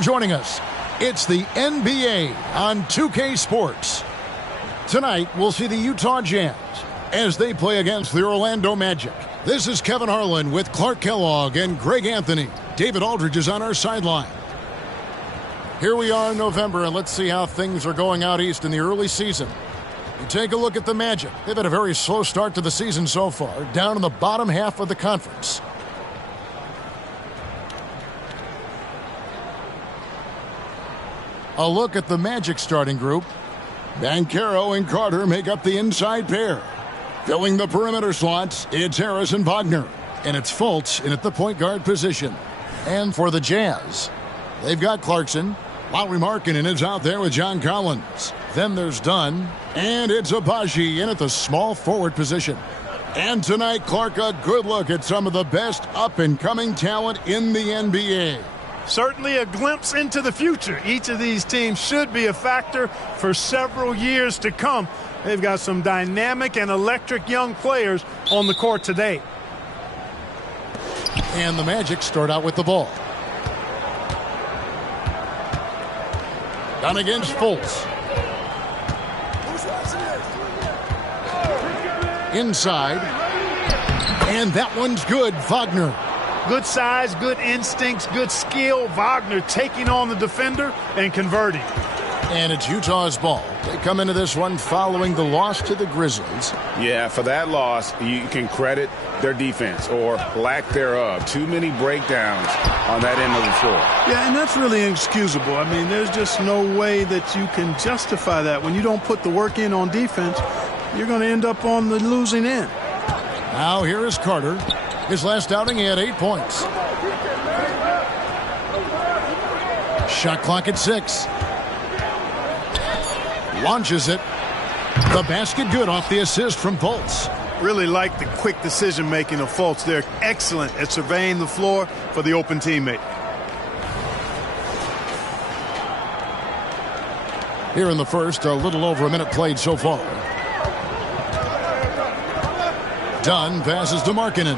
Joining us, it's the NBA on 2K Sports. Tonight, we'll see the Utah Jazz as they play against the Orlando Magic. This is Kevin Harlan with Clark Kellogg and Greg Anthony. David Aldridge is on our sideline. Here we are in November, and let's see how things are going out east in the early season. You take a look at the Magic. They've had a very slow start to the season so far, down in the bottom half of the conference. A look at the Magic starting group. Banchero and Carter make up the inside pair. Filling the perimeter slots, it's Harris and Wagner. And it's Fultz in at the point guard position. And for the Jazz, they've got Clarkson. Lauri Markkanen is out there with John Collins. Then there's Dunn. And it's Agbaji in at the small forward position. And tonight, Clark, a good look at some of the best up-and-coming talent in the NBA. Certainly a glimpse into the future. Each of these teams should be a factor for several years to come. They've got some dynamic and electric young players on the court today. And the Magic start out with the ball. Down against Fultz. Inside. And that one's good. Wagner. Good size, good instincts, good skill. Wagner taking on the defender and converting. And it's Utah's ball. They come into this one following the loss to the Grizzlies. Yeah, for that loss, you can credit their defense or lack thereof. Too many breakdowns on that end of the floor. Yeah, and that's really inexcusable. I mean, there's just no way that you can justify that. When you don't put the work in on defense, you're going to end up on the losing end. Now here is Carter. His last outing, he had 8 points. Shot clock at 6. Launches it. The basket good off the assist from Fultz. Really like the quick decision-making of Fultz. They're excellent at surveying the floor for the open teammate. Here in the first, a little over a minute played so far. Dunn passes to Markkanen.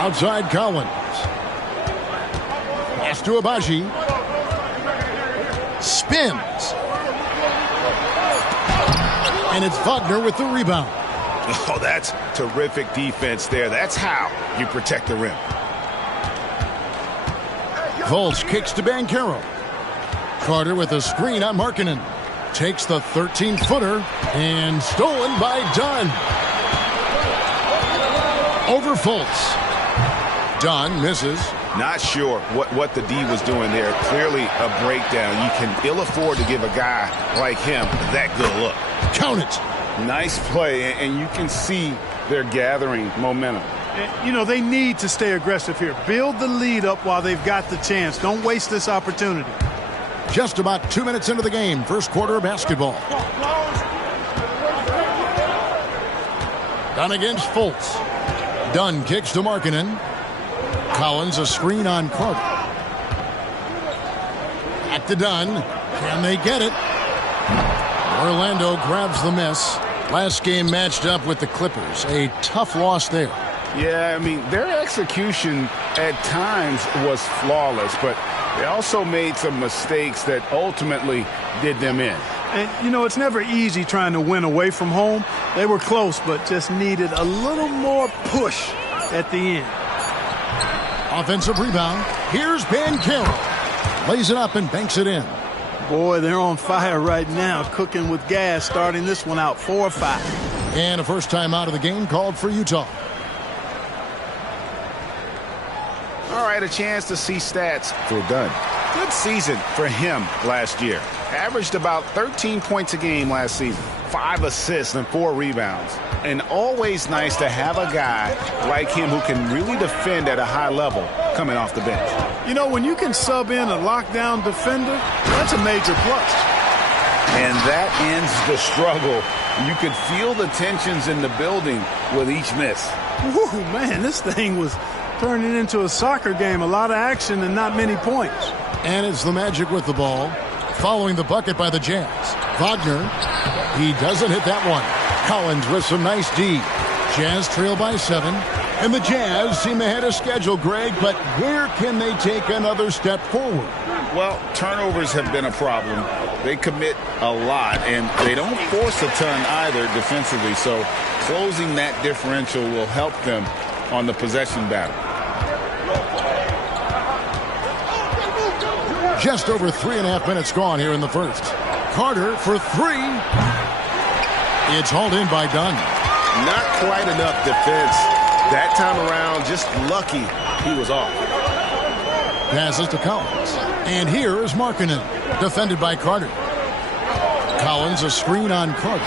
Outside Collins. Pass to Agbaji. Spins. And it's Wagner with the rebound. Oh, that's terrific defense there. That's how you protect the rim. Fultz kicks to Banchero. Carter with a screen on Markkanen. Takes the 13-footer and stolen by Dunn. Over Fultz. Dunn misses. Not sure what the D was doing there. Clearly a breakdown. You can ill afford to give a guy like him that good look. Count it. Nice play, and you can see they're gathering momentum. You know, they need to stay aggressive here. Build the lead up while they've got the chance. Don't waste this opportunity. Just about 2 minutes into the game. First quarter of basketball. Dunn against Fultz. Dunn kicks to Markkanen. Collins a screen on Carter. Back to Dunn. Can they get it? Orlando grabs the miss. Last game matched up with the Clippers. A tough loss there. Yeah, I mean, their execution at times was flawless, but they also made some mistakes that ultimately did them in. And, you know, it's never easy trying to win away from home. They were close, but just needed a little more push at the end. Offensive rebound. Here's Banchero. Lays it up and banks it in. Boy, they're on fire right now, cooking with gas, starting this one out 4-5. And a first time out of the game called for Utah. All right, a chance to see stats for Dunn. Good season for him last year. Averaged about 13 points a game last season. 5 assists and 4 rebounds. And always nice to have a guy like him who can really defend at a high level coming off the bench. You know, when you can sub in a lockdown defender, that's a major plus. And that ends the struggle. You could feel the tensions in the building with each miss. Woo, man, this thing was turning into a soccer game. A lot of action and not many points. And it's the Magic with the ball. Following the bucket by the Jazz. Wagner, he doesn't hit that one. Collins with some nice D. Jazz trail by 7. And the Jazz seem ahead of schedule, Greg, but where can they take another step forward? Well, turnovers have been a problem. They commit a lot, and they don't force a ton either defensively, so closing that differential will help them on the possession battle. Just over 3.5 minutes gone here in the first. Carter for three. It's hauled in by Dunn. Not quite enough defense. That time around, just lucky he was off. Passes to Collins. And here is Markkanen, defended by Carter. Collins a screen on Carter.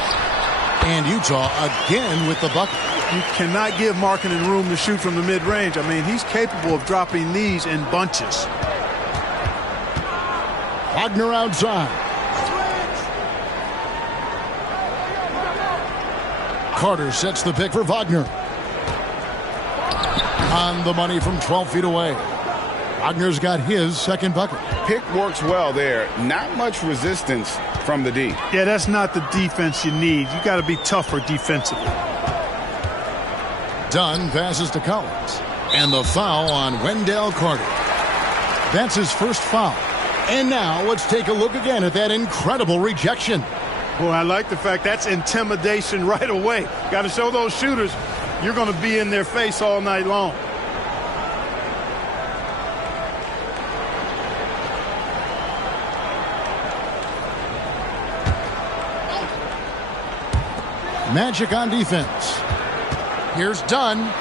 And Utah again with the bucket. You cannot give Markkanen room to shoot from the mid-range. I mean, he's capable of dropping these in bunches. Wagner outside. Carter sets the pick for Wagner. On the money from 12 feet away. Wagner's got his second bucket. Pick works well there. Not much resistance from the D. Yeah, that's not the defense you need. You got to be tougher defensively. Dunn passes to Collins. And the foul on Wendell Carter. That's his first foul. And now let's take a look again at that incredible rejection. Boy, I like the fact that's intimidation right away. Got to show those shooters you're going to be in their face all night long. Magic on defense. Here's Dunn.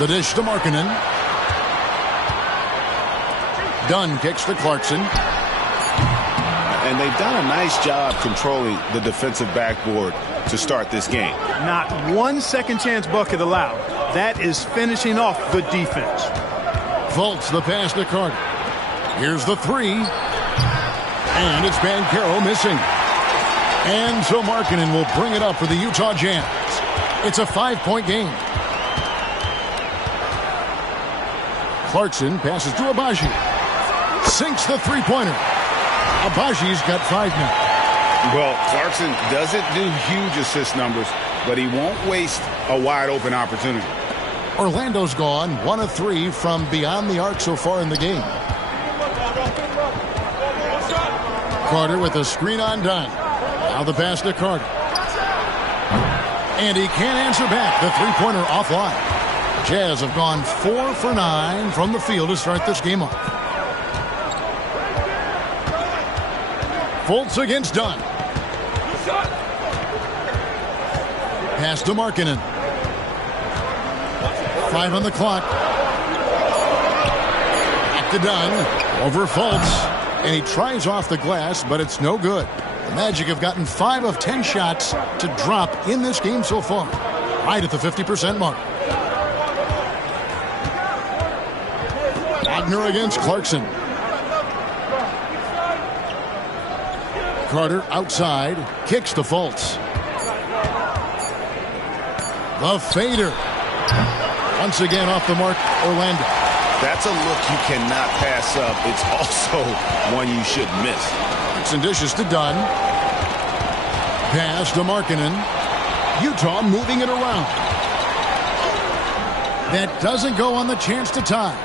The dish to Markkanen. Dunn kicks to Clarkson. And they've done a nice job controlling the defensive backboard to start this game. Not one second chance bucket allowed. That is finishing off good defense. Fultz the pass to Carter. Here's the three. And it's Banchero missing. And so Markkanen will bring it up for the Utah Jazz. It's a 5-point game. Clarkson passes to Agbaji. Sinks the three-pointer. Abaji's got 5 now. Well, Clarkson doesn't do huge assist numbers, but he won't waste a wide-open opportunity. Orlando's gone 1 of 3 from beyond the arc so far in the game. Carter with a screen on Dunn. Now the pass to Carter. And he can't answer back. The three-pointer offline. Jazz have gone 4 for 9 from the field to start this game off. Fultz against Dunn. Pass to Markkanen. 5 on the clock. Back to Dunn. Over Fultz. And he tries off the glass, but it's no good. The Magic have gotten 5 of 10 shots to drop in this game so far. Right at the 50% mark. Wagner against Clarkson. Carter outside. Kicks to Fultz. The fader. Once again off the mark, Orlando. That's a look you cannot pass up. It's also one you should miss. Clarkson dishes to Dunn. Pass to Markkanen. Utah moving it around. That doesn't go on the chance to tie.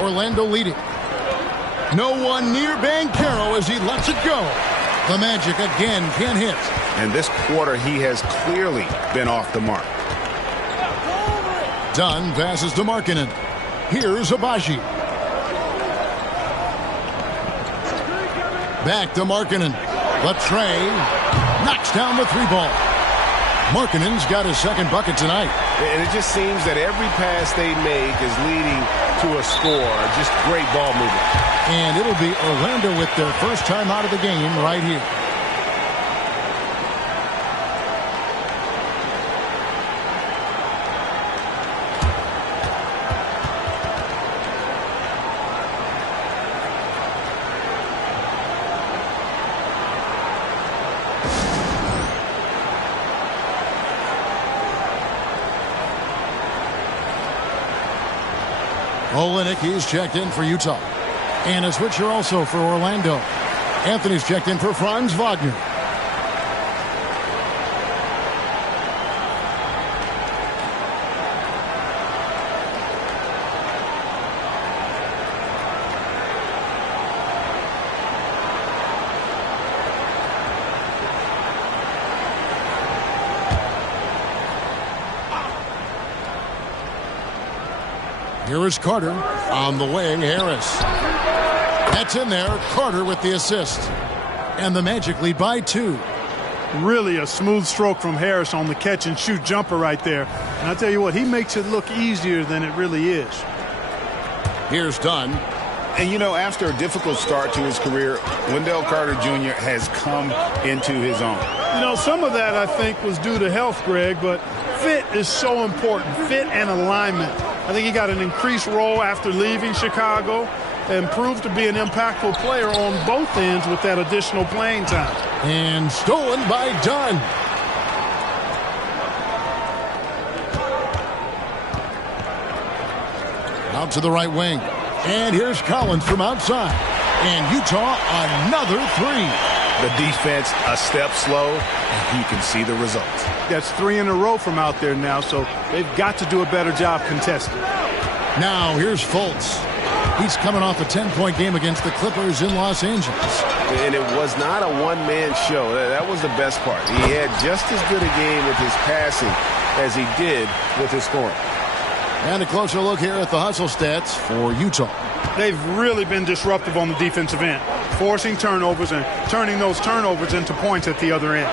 Orlando leading. No one near Banchero as he lets it go. The Magic again can't hit. And this quarter, he has clearly been off the mark. Dunn passes to Markkanen. Here's Agbaji. Back to Markkanen. Latrey knocks down the three ball. Markkanen's got his second bucket tonight. And it just seems that every pass they make is leading to a score. Just great ball movement. And it'll be Orlando with their first time out of the game right here. Olynyk is checked in for Utah. And a switcher also for Orlando. Anthony's checked in for Franz Wagner. Here is Carter on the wing. Harris. That's in there. Carter with the assist. And the Magic lead by 2. Really a smooth stroke from Harris on the catch and shoot jumper right there. And I tell you what, he makes it look easier than it really is. Here's Dunn. And, you know, after a difficult start to his career, Wendell Carter Jr. has come into his own. You know, some of that, I think, was due to health, Greg, but fit is so important. Fit and alignment. I think he got an increased role after leaving Chicago and proved to be an impactful player on both ends with that additional playing time. And stolen by Dunn. Out to the right wing. And here's Collins from outside. And Utah, another 3. The defense a step slow, and you can see the results. That's 3 in a row from out there now, so they've got to do a better job contesting. Now here's Fultz. He's coming off a 10-point game against the Clippers in Los Angeles. And it was not a one-man show. That was the best part. He had just as good a game with his passing as he did with his scoring. And a closer look here at the hustle stats for Utah. They've really been disruptive on the defensive end, forcing turnovers and turning those turnovers into points at the other end.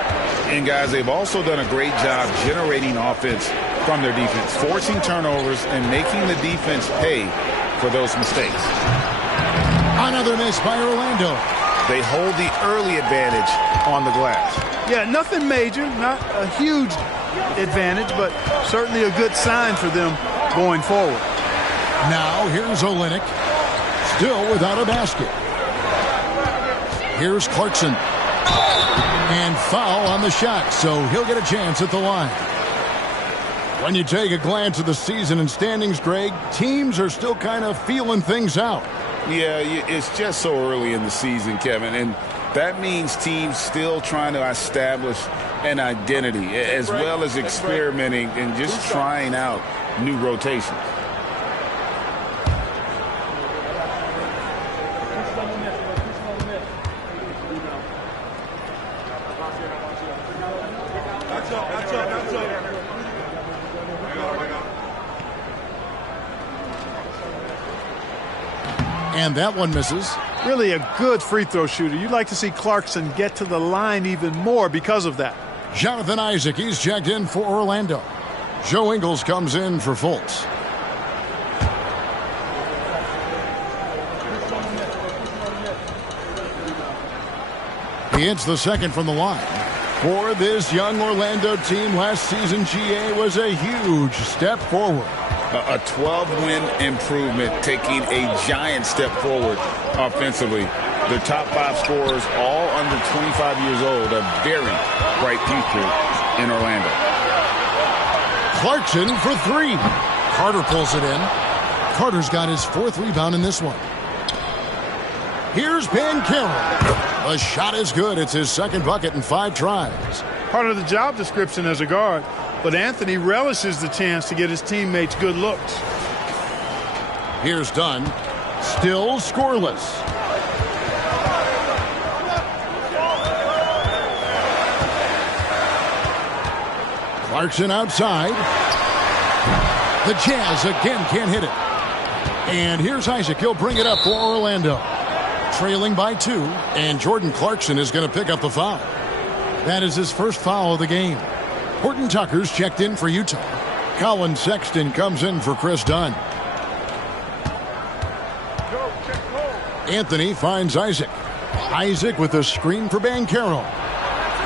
And, guys, they've also done a great job generating offense from their defense, forcing turnovers and making the defense pay for those mistakes. Another miss by Orlando. They hold the early advantage on the glass. Yeah, nothing major, not a huge advantage, but certainly a good sign for them going forward. Now here's Olynyk, still without a basket. Here's Clarkson. And foul on the shot, so he'll get a chance at the line. When you take a glance at the season and standings, Greg, teams are still kind of feeling things out. Yeah, it's just so early in the season, Kevin, and that means teams still trying to establish an identity as well as experimenting and just trying out new rotations. And that one misses. Really a good free throw shooter. You'd like to see Clarkson get to the line even more because of that. Jonathan Isaac, he's checked in for Orlando. Joe Ingles comes in for Fultz. He hits the second from the line. For this young Orlando team, last season GA was a huge step forward. A 12-win improvement, taking a giant step forward offensively. Their top 5 scorers, all under 25 years old, a very bright future in Orlando. Clarkson for 3. Carter pulls it in. Carter's got his 4th rebound in this one. Here's Banchero. The shot is good. It's his 2nd bucket in 5 tries. Part of the job description as a guard. But Anthony relishes the chance to get his teammates good looks. Here's Dunn. Still scoreless. Clarkson outside. The Jazz again can't hit it. And here's Isaac. He'll bring it up for Orlando. Trailing by 2. And Jordan Clarkson is going to pick up the foul. That is his first foul of the game. Horton Tucker's checked in for Utah. Colin Sexton comes in for Chris Dunn. Anthony finds Isaac. Isaac with a screen for Banchero.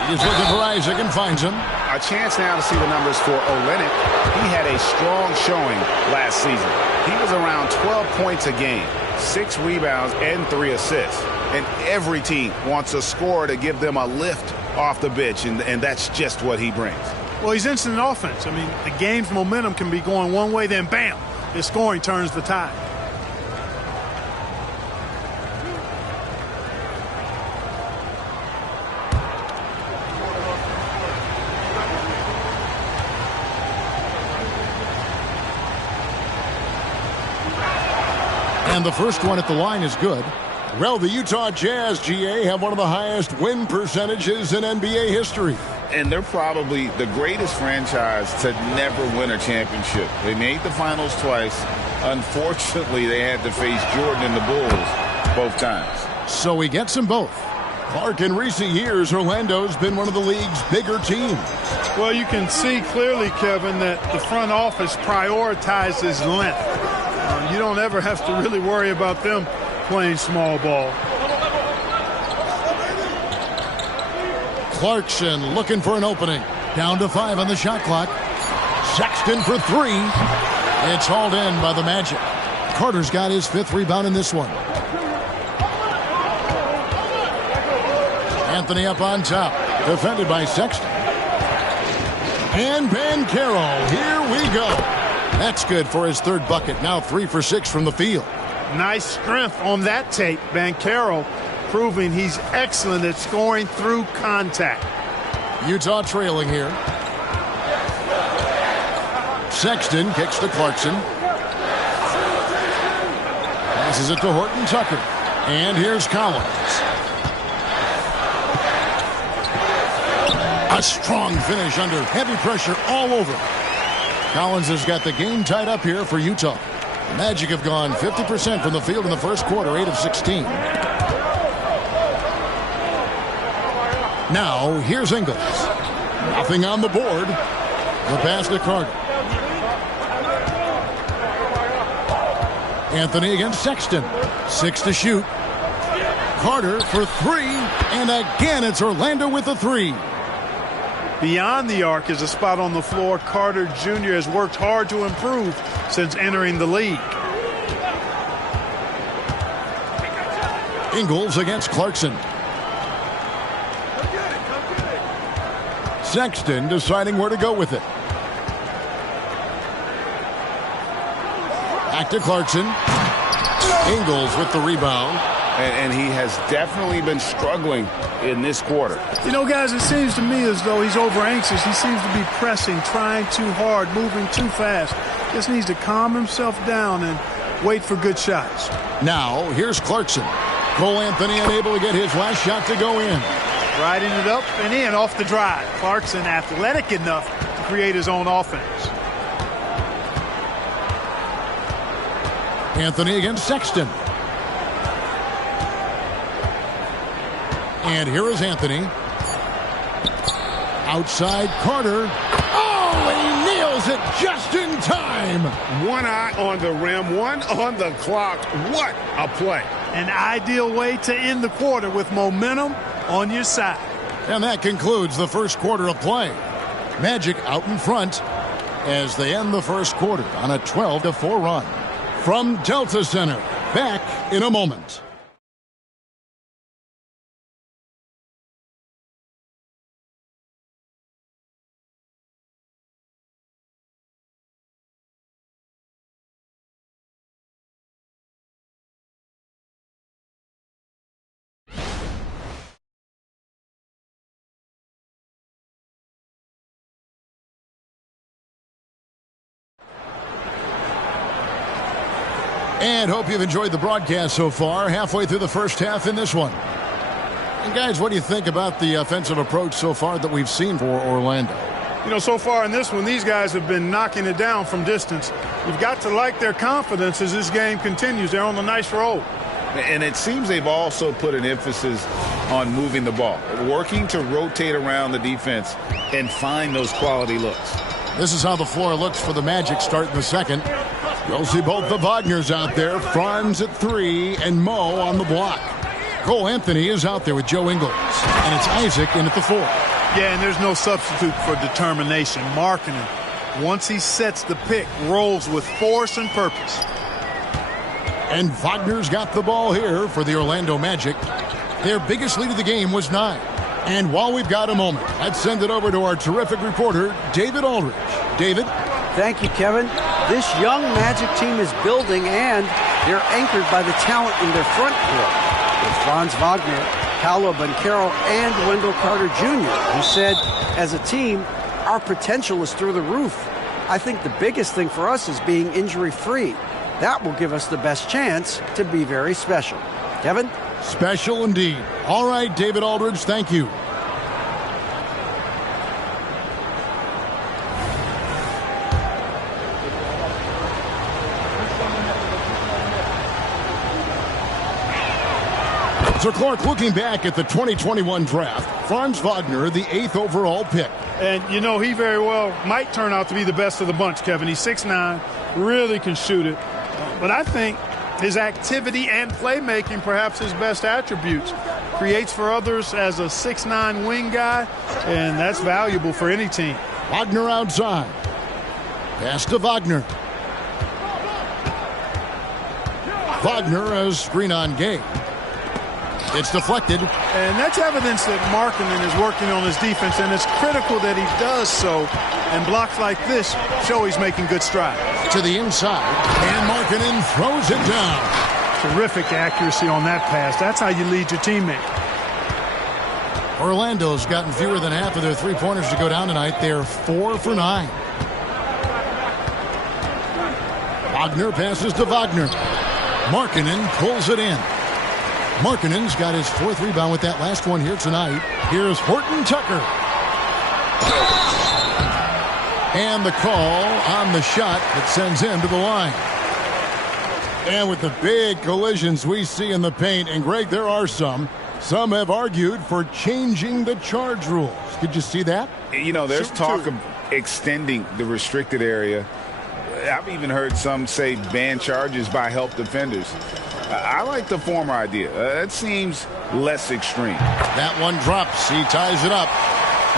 He's looking for Isaac and finds him. A chance now to see the numbers for Olynyk. He had a strong showing last season. He was around 12 points a game, 6 rebounds, and 3 assists. And every team wants a scorer to give them a lift off the bench, and that's just what he brings. Well, he's instant offense. I mean, the game's momentum can be going one way, then bam, his scoring turns the tide. And the first one at the line is good. Well, the Utah Jazz, GA, have one of the highest win percentages in NBA history. And they're probably the greatest franchise to never win a championship. They made the finals twice. Unfortunately, they had to face Jordan and the Bulls both times. So he gets them both. Clark, in recent years, Orlando's been one of the league's bigger teams. Well, you can see clearly, Kevin, that the front office prioritizes length. You don't ever have to really worry about them playing small ball. Clarkson looking for an opening. Down to 5 on the shot clock. Sexton for 3. It's hauled in by the Magic. Carter's got his 5th rebound in this one. Anthony up on top. Defended by Sexton. And Banchero. Here we go. That's good for his 3rd bucket. Now 3 for 6 from the field. Nice strength on that tape. Banchero proving he's excellent at scoring through contact. Utah trailing here. Sexton kicks to Clarkson. Passes it to Horton Tucker. And here's Collins. A strong finish under heavy pressure all over. Collins has got the game tied up here for Utah. The Magic have gone 50% from the field in the first quarter, 8 of 16. Now, here's Ingles. Nothing on the board. The pass to Carter. Anthony against Sexton. 6 to shoot. Carter for 3. And again, it's Orlando with a 3. Beyond the arc is a spot on the floor Carter Jr. has worked hard to improve since entering the league. Ingles against Clarkson. Sexton deciding where to go with it. Back to Clarkson. Ingles with the rebound. And he has definitely been struggling in this quarter. You know, guys, it seems to me as though he's over anxious. He seems to be pressing, trying too hard, moving too fast. Just needs to calm himself down and wait for good shots. Now, here's Clarkson. Cole Anthony unable to get his last shot to go in. Riding it up and in off the drive. Clarkson athletic enough to create his own offense. Anthony against Sexton. And here is Anthony. Outside Carter. Oh, he nails it just in time. One eye on the rim, one on the clock. What a play. An ideal way to end the quarter with momentum on your side. And that concludes the first quarter of play. Magic out in front as they end the first quarter on a 12-4 run. From Delta Center, back in a moment. And hope you've enjoyed the broadcast so far. Halfway through the first half in this one. And guys, what do you think about the offensive approach so far that we've seen for Orlando? You know, so far in this one, these guys have been knocking it down from distance. You've got to like their confidence as this game continues. They're on a nice roll. And it seems they've also put an emphasis on moving the ball, working to rotate around the defense and find those quality looks. This is how the floor looks for the Magic starting the second. You'll see both the Wagners out there, Franz at 3 and Mo on the block. Cole Anthony is out there with Joe Ingles, and it's Isaac in at the 4. Yeah, and there's no substitute for determination. Markkanen, once he sets the pick, rolls with force and purpose. And Wagner's got the ball here for the Orlando Magic. Their biggest lead of the game was 9. And while we've got a moment, let's send it over to our terrific reporter, David Aldridge. David? Thank you, Kevin. This young Magic team is building, and they're anchored by the talent in their front court. With Franz Wagner, Paolo Banchero, and Wendell Carter Jr., who said, as a team, our potential is through the roof. I think the biggest thing for us is being injury-free. That will give us the best chance to be very special. Kevin? Special indeed. All right, David Aldridge, thank you. So, Clark, looking back at the 2021 draft, Franz Wagner, the 8th overall pick. And, you know, he very well might turn out to be the best of the bunch, Kevin. He's 6'9", really can shoot it. But I think his activity and playmaking, perhaps his best attributes, creates for others as a 6'9" wing guy, and that's valuable for any team. Wagner outside. Pass to Wagner. Wagner has screen on Gay. It's deflected. And that's evidence that Markkanen is working on his defense, and it's critical that he does so. And blocks like this show he's making good strides. To the inside, and Markkanen throws it down. Terrific accuracy on that pass. That's how you lead your teammate. Orlando's gotten fewer than half of their three-pointers to go down tonight. They're 4 for 9. Wagner passes to Wagner. Markkanen pulls it in. Markkanen's got his 4th rebound with that last one here tonight. Here's Horton Tucker. And the call on the shot that sends him to the line. And with the big collisions we see in the paint, and Greg, there are some have argued for changing the charge rules. Did you see that? You know, there's talk of extending the restricted area. I've even heard some say ban charges by help defenders. I like the former idea. It seems less extreme. That one drops. He ties it up.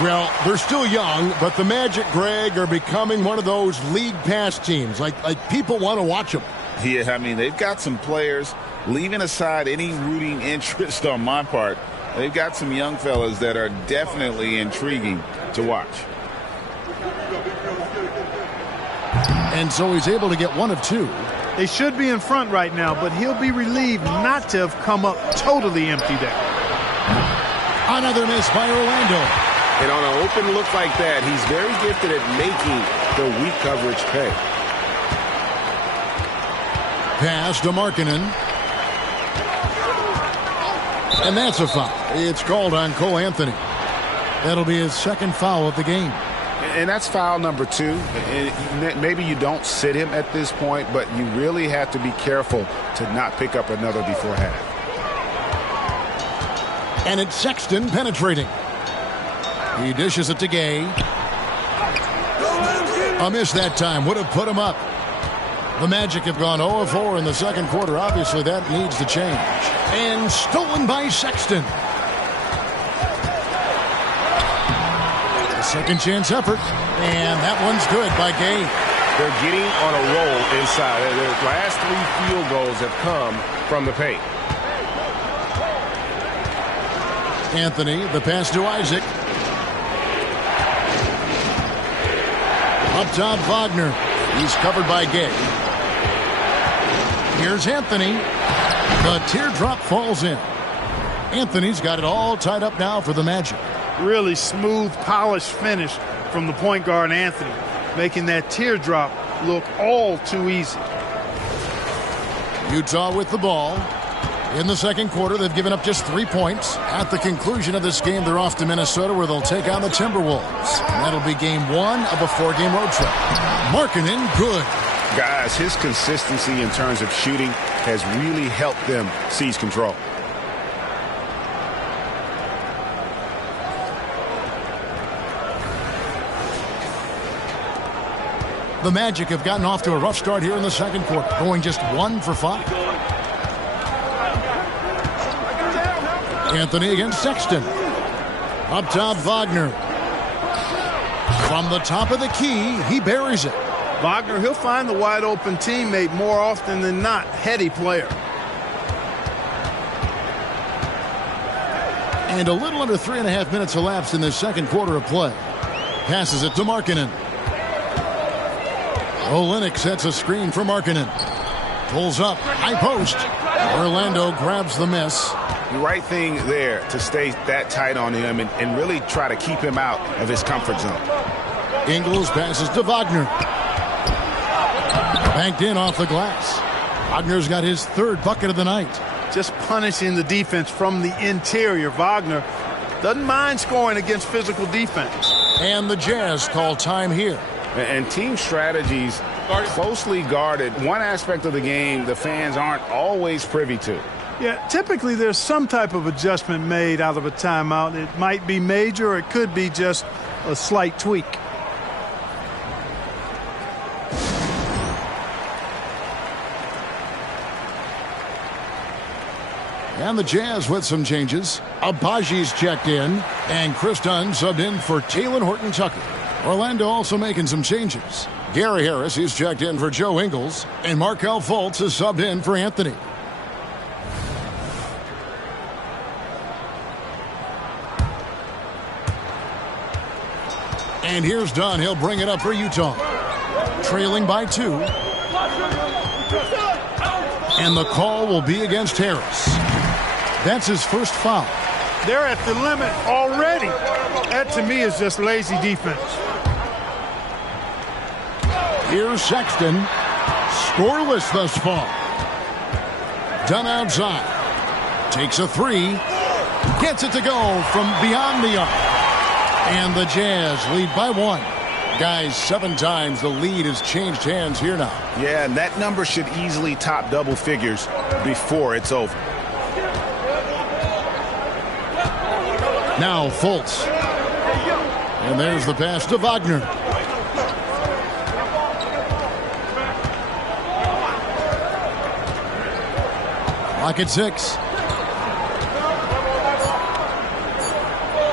Well, they're still young, but the Magic, Greg, are becoming one of those league pass teams. Like people want to watch them. Yeah, I mean, they've got some players, leaving aside any rooting interest on my part, they've got some young fellas that are definitely intriguing to watch. And so he's able to get 1 of 2. They should be in front right now, but he'll be relieved not to have come up totally empty there. Another miss by Orlando. And on an open look like that, he's very gifted at making the weak coverage pay. Pass to Markkanen. And that's a foul. It's called on Cole Anthony. That'll be his 2nd foul of the game. And that's foul number 2. And maybe you don't sit him at this point, but you really have to be careful to not pick up another before half. And it's Sexton penetrating. He dishes it to Gay. A miss that time. Would have put him up. The Magic have gone 0-4 in the second quarter. Obviously, that needs to change. And stolen by Sexton. Second chance effort, and that one's good by Gay. They're getting on a roll inside. Their last 3 field goals have come from the paint. Anthony, the pass to Isaac. Up top, Wagner. He's covered by Gay. Here's Anthony. The teardrop falls in. Anthony's got it all tied up now for the Magic. Really smooth, polished finish from the point guard Anthony, making that teardrop look all too easy. Utah with the ball. In the second quarter, they've given up just 3 points. At the conclusion of this game, they're off to Minnesota, where they'll take on the Timberwolves. And that'll be game 1 of a 4-game road trip. Markkanen, good. Guys, his consistency in terms of shooting has really helped them seize control. The Magic have gotten off to a rough start here in the second quarter, going just 1 for 5. Anthony against Sexton. Up top, Wagner. From the top of the key, he buries it. Wagner, he'll find the wide open teammate more often than not. Heady player. And a little under 3.5 minutes elapsed in this second quarter of play. Passes it to Markkanen. Olynyk sets a screen for Markkanen. Pulls up, high post. Orlando grabs the miss. The right thing there to stay that tight on him and really try to keep him out of his comfort zone. Ingles passes to Wagner. Banked in off the glass. Wagner's got his 3rd bucket of the night. Just punishing the defense from the interior. Wagner doesn't mind scoring against physical defense. And the Jazz call time here. And team strategies closely guarded. One aspect of the game the fans aren't always privy to. Yeah, typically there's some type of adjustment made out of a timeout. It might be major or it could be just a slight tweak. And the Jazz with some changes. Abaji's checked in, and Chris Dunn subbed in for Talen Horton-Tucker. Orlando also making some changes. Gary Harris is checked in for Joe Ingles, and Markelle Fultz is subbed in for Anthony. And here's Dunn. He'll bring it up for Utah. Trailing by 2. And the call will be against Harris. That's his first foul. They're at the limit already. That, to me, is just lazy defense. Here's Sexton. Scoreless thus far. Dunn outside. Takes a 3. Gets it to go from beyond the arc. And the Jazz lead by 1. Guys, 7 times the lead has changed hands here now. Yeah, and that number should easily top double figures before it's over. Now Fultz. And there's the pass to Wagner. Clock at 6.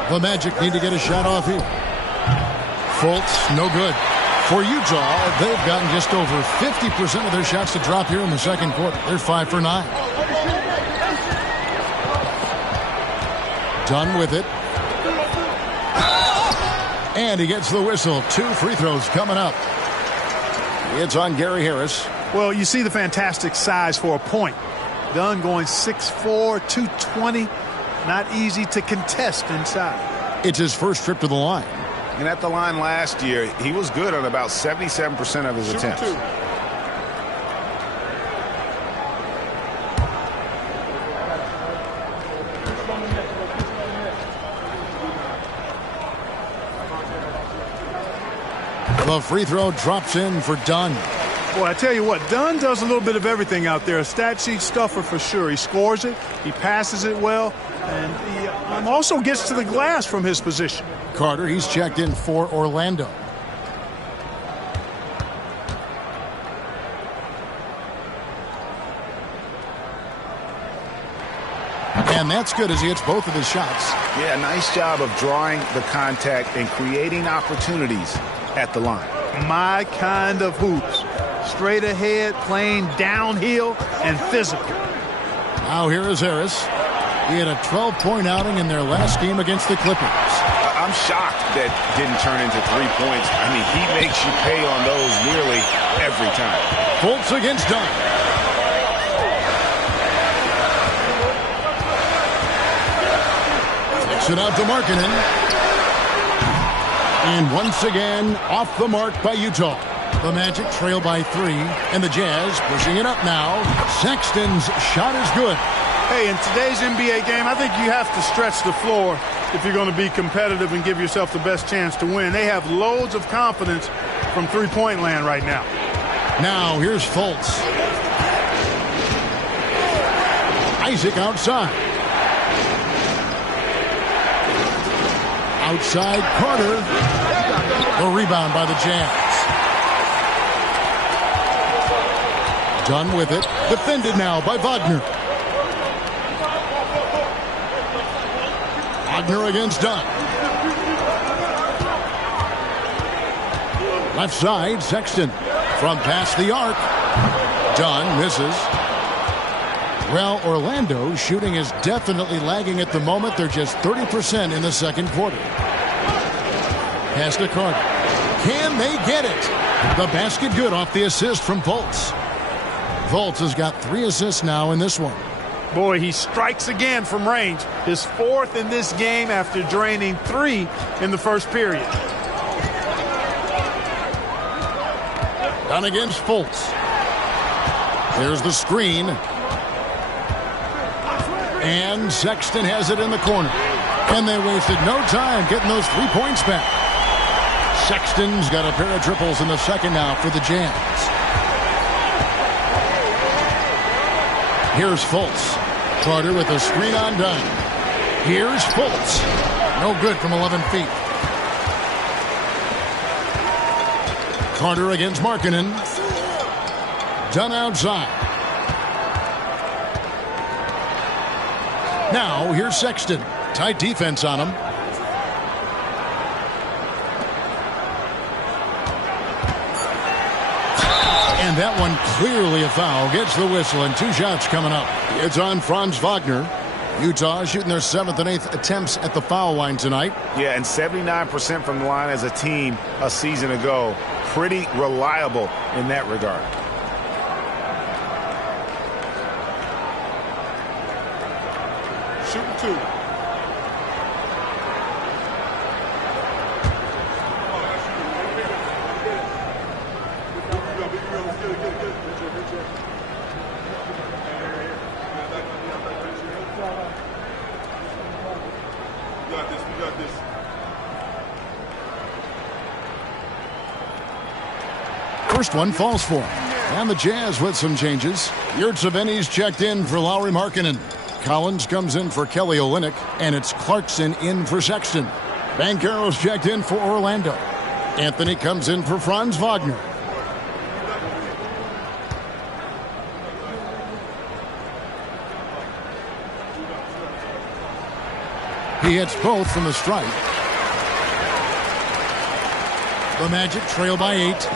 The Magic need to get a shot off here. Fultz, no good. For Utah, they've gotten just over 50% of their shots to drop here in the second quarter. They're 5 for 9. Done with it. And he gets the whistle. 2 free throws coming up. It's on Gary Harris. Well, you see the fantastic size for a point. Dunn going 6'4", 220. Not easy to contest inside. It's his first trip to the line. And at the line last year, he was good on about 77% of his attempts. The free throw drops in for Dunn. Boy, I tell you what, Dunn does a little bit of everything out there. A stat sheet stuffer for sure. He scores it, he passes it well, and he also gets to the glass from his position. Carter, he's checked in for Orlando. And that's good as he hits both of his shots. Yeah, nice job of drawing the contact and creating opportunities at the line. My kind of hoops. Straight ahead, playing downhill, and physical. Now here is Harris. He had a 12-point outing in their last game against the Clippers. I'm shocked that didn't turn into 3 points. I mean, he makes you pay on those nearly every time. Fultz against Dunn. Takes it out to Markkanen. And once again, off the mark by Utah. The Magic trail by 3, and the Jazz pushing it up now. Sexton's shot is good. Hey, in today's NBA game, I think you have to stretch the floor if you're going to be competitive and give yourself the best chance to win. They have loads of confidence from three-point land right now. Now, here's Fultz. Isaac outside. Outside Carter. The rebound by the Jazz. Done with it. Defended now by Wagner. Wagner against Dunn. Left side, Sexton. From past the arc. Dunn misses. Well, Orlando's shooting is definitely lagging at the moment. They're just 30% in the second quarter. Pass to Carter. Can they get it? The basket good off the assist from Fultz. Fultz has got 3 assists now in this one. Boy, he strikes again from range. His 4th in this game after draining 3 in the first period. Done against Fultz. There's the screen. And Sexton has it in the corner. And they wasted no time getting those 3 points back. Sexton's got a pair of triples in the second now for the Jazz. Here's Fultz. Carter with a screen on Dunn. Here's Fultz. No good from 11 feet. Carter against Markkanen. Dunn outside. Now here's Sexton. Tight defense on him. And that one clearly a foul. Gets the whistle and 2 shots coming up. It's on Franz Wagner. Utah shooting their 7th and 8th attempts at the foul line tonight. Yeah, and 79% from the line as a team a season ago. Pretty reliable in that regard. Shooting 2. First one falls for him. And the Jazz with some changes. Yurtseven's checked in for Lauri Markkanen. Collins comes in for Kelly Olynyk, and it's Clarkson in for Sexton. Banchero's checked in for Orlando. Anthony comes in for Franz Wagner. He hits both from the stripe. The Magic trail by 8.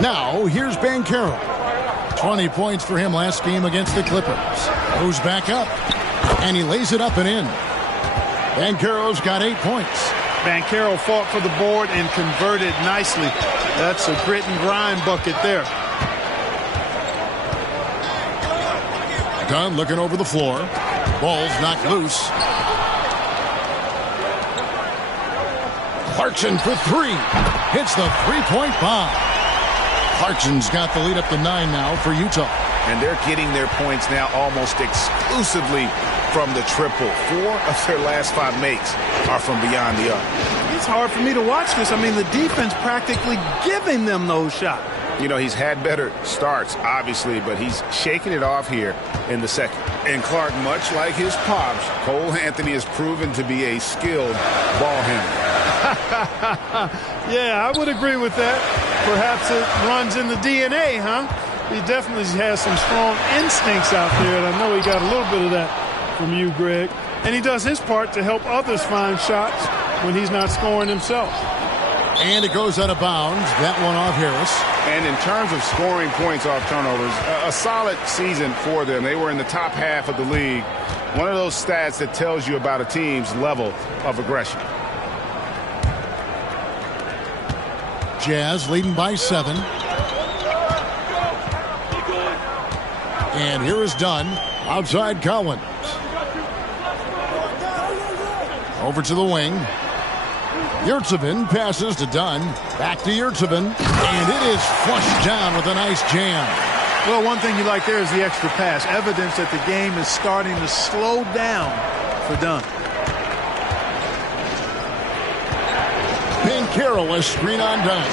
Now, here's Banchero. 20 points for him last game against the Clippers. Goes back up, and he lays it up and in. Banchero's got 8 points. Banchero fought for the board and converted nicely. That's a grit and grind bucket there. Dunn looking over the floor. Ball's knocked loose. Clarkson for 3. Hits the three-point bomb. Clarkson's got the lead up to 9 now for Utah. And they're getting their points now almost exclusively from the triple. 4 of their last 5 makes are from beyond the arc. It's hard for me to watch this. I mean, the defense practically giving them those shots. You know, he's had better starts, obviously, but he's shaking it off here in the second. And Clark, much like his pops, Cole Anthony has proven to be a skilled ball handler. Yeah, I would agree with that. Perhaps it runs in the DNA, huh? He definitely has some strong instincts out there, and I know he got a little bit of that from you, Greg. And he does his part to help others find shots when he's not scoring himself. And it goes out of bounds. That one off Harris. And in terms of scoring points off turnovers, a solid season for them. They were in the top half of the league. One of those stats that tells you about a team's level of aggression. Jazz leading by 7. And here is Dunn. Outside Collins. Over to the wing. Yurtseven passes to Dunn. Back to Yurtseven. And it is flushed down with a nice jam. Well, one thing you like there is the extra pass. Evidence that the game is starting to slow down for Dunn. Banchero, a screen on Dunn.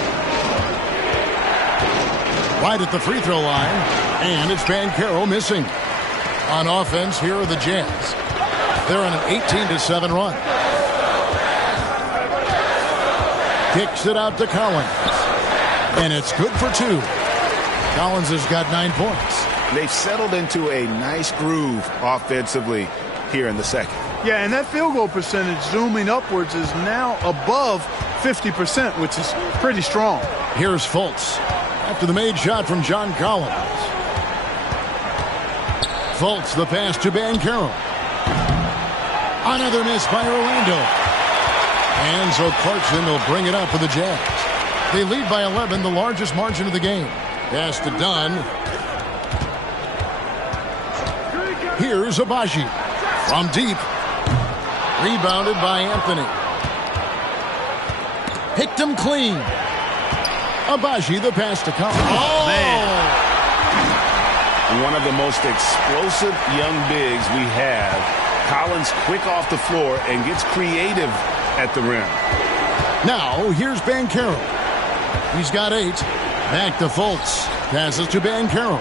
Right at the free throw line. And it's Banchero missing. On offense, here are the Jazz. They're on an 18-7 run. Kicks it out to Collins. And it's good for 2. Collins has got 9 points. They've settled into a nice groove offensively here in the second. Yeah, and that field goal percentage zooming upwards is now above 50%, which is pretty strong. Here's Fultz. After the made shot from John Collins. Fultz, the pass to Banchero. Another miss by Orlando. And so Clarkson will bring it up for the Jazz. They lead by 11, the largest margin of the game. Pass to Dunn. Here's Agbaji from deep. Rebounded by Anthony. Picked him clean. Agbaji, the pass to Collins. Oh, man. One of the most explosive young bigs we have. Collins quick off the floor and gets creative at the rim. Now, here's Banchero. He's got 8. Back to Fultz. Passes to Banchero.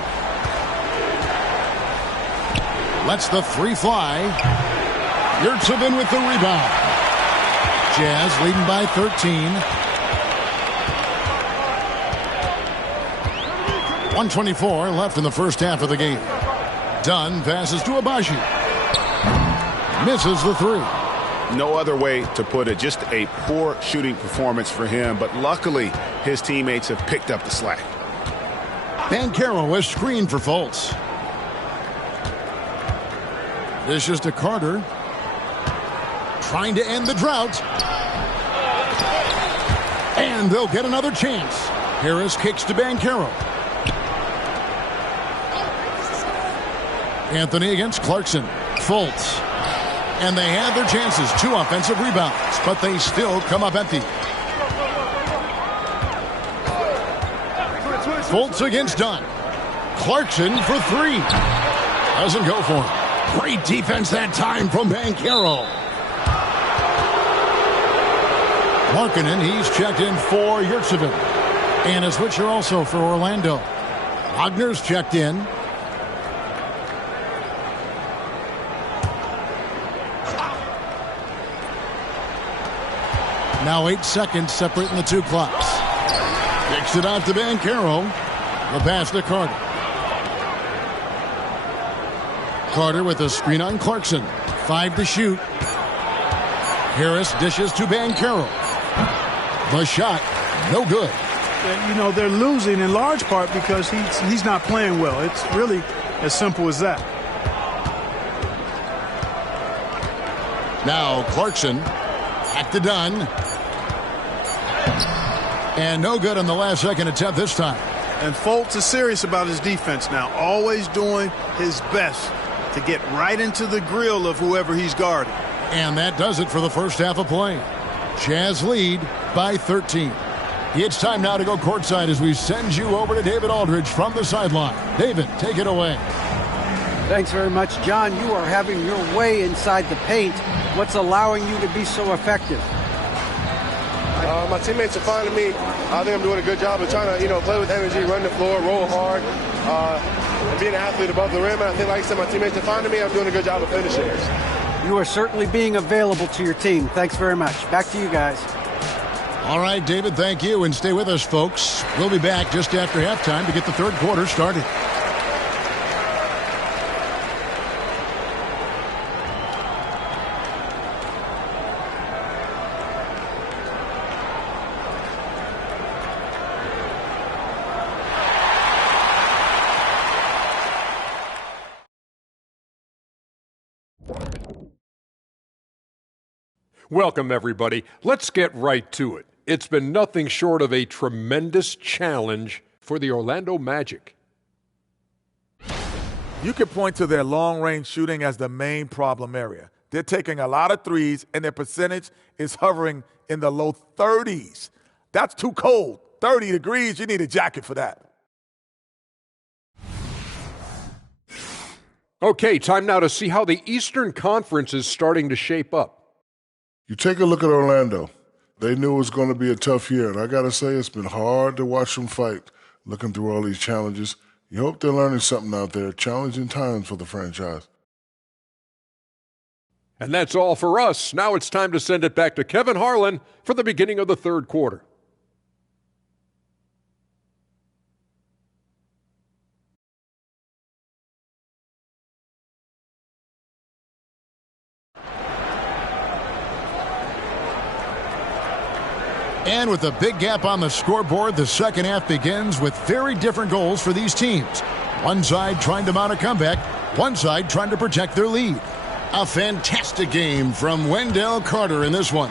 Lets the 3 fly. Yurtseven with the rebound. Jazz leading by 13. 1:24 left in the first half of the game. Dunn passes to Agbaji. Misses the 3. No other way to put it. Just a poor shooting performance for him, but luckily his teammates have picked up the slack. Banchero was screened for Fultz. Dishes to Carter. Trying to end the drought. And they'll get another chance. Harris kicks to Banchero. Anthony against Clarkson. Fultz. And they have their chances. 2 offensive rebounds, but they still come up empty. Fultz against Dunn. Clarkson for 3. Doesn't go for him. Great defense that time from Banchero. Markkanen, he's checked in for Yurtseven. And a switcher also for Orlando. Wagner's checked in. Now 8 seconds separating the 2 clocks. Kicks it out to Banchero. The pass to Carter. Carter with a screen on Clarkson. 5 to shoot. Harris dishes to Banchero. The shot, no good. You know, they're losing in large part because he's not playing well. It's really as simple as that. Now Clarkson. Back to Dunn. And no good on the last second attempt this time. And Fultz is serious about his defense now, always doing his best to get right into the grill of whoever he's guarding. And that does it for the first half of play. Jazz lead by 13. It's time now to go courtside as we send you over to David Aldridge from the sideline. David, take it away. Thanks very much, John. You are having your way inside the paint. What's allowing you to be so effective? My teammates are finding me. I think I'm doing a good job of trying to, play with energy, run the floor, roll hard, and being an athlete above the rim. And I think, like I said, my teammates are finding me. I'm doing a good job of finishing. You are certainly being available to your team. Thanks very much. Back to you guys. All right, David, thank you. And stay with us, folks. We'll be back just after halftime to get the third quarter started. Welcome, everybody. Let's get right to it. It's been nothing short of a tremendous challenge for the Orlando Magic. You can point to their long-range shooting as the main problem area. They're taking a lot of threes, and their percentage is hovering in the low 30s. That's too cold. 30 degrees, you need a jacket for that. Okay, time now to see how the Eastern Conference is starting to shape up. You take a look at Orlando. They knew it was going to be a tough year, and I got to say it's been hard to watch them fight, looking through all these challenges. You hope they're learning something out there. Challenging times for the franchise. And that's all for us. Now it's time to send it back to Kevin Harlan for the beginning of the third quarter. And with a big gap on the scoreboard, the second half begins with very different goals for these teams. One side trying to mount a comeback, one side trying to protect their lead. A fantastic game from Wendell Carter in this one.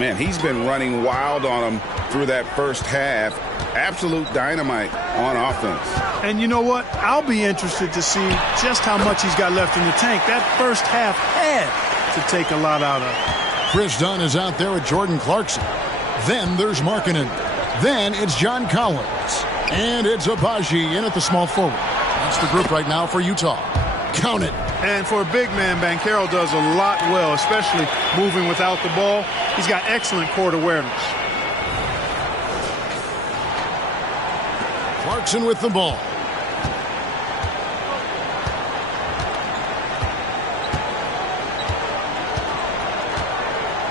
Man, he's been running wild on him through that first half. Absolute dynamite on offense. And you know what? I'll be interested to see just how much he's got left in the tank. That first half had to take a lot out of. Chris Dunn is out there with Jordan Clarkson. Then there's Markkanen. Then it's John Collins. And it's Agbaji in at the small forward. That's the group right now for Utah. Count it. And for a big man, Banchero does a lot well, especially moving without the ball. He's got excellent court awareness. Clarkson with the ball.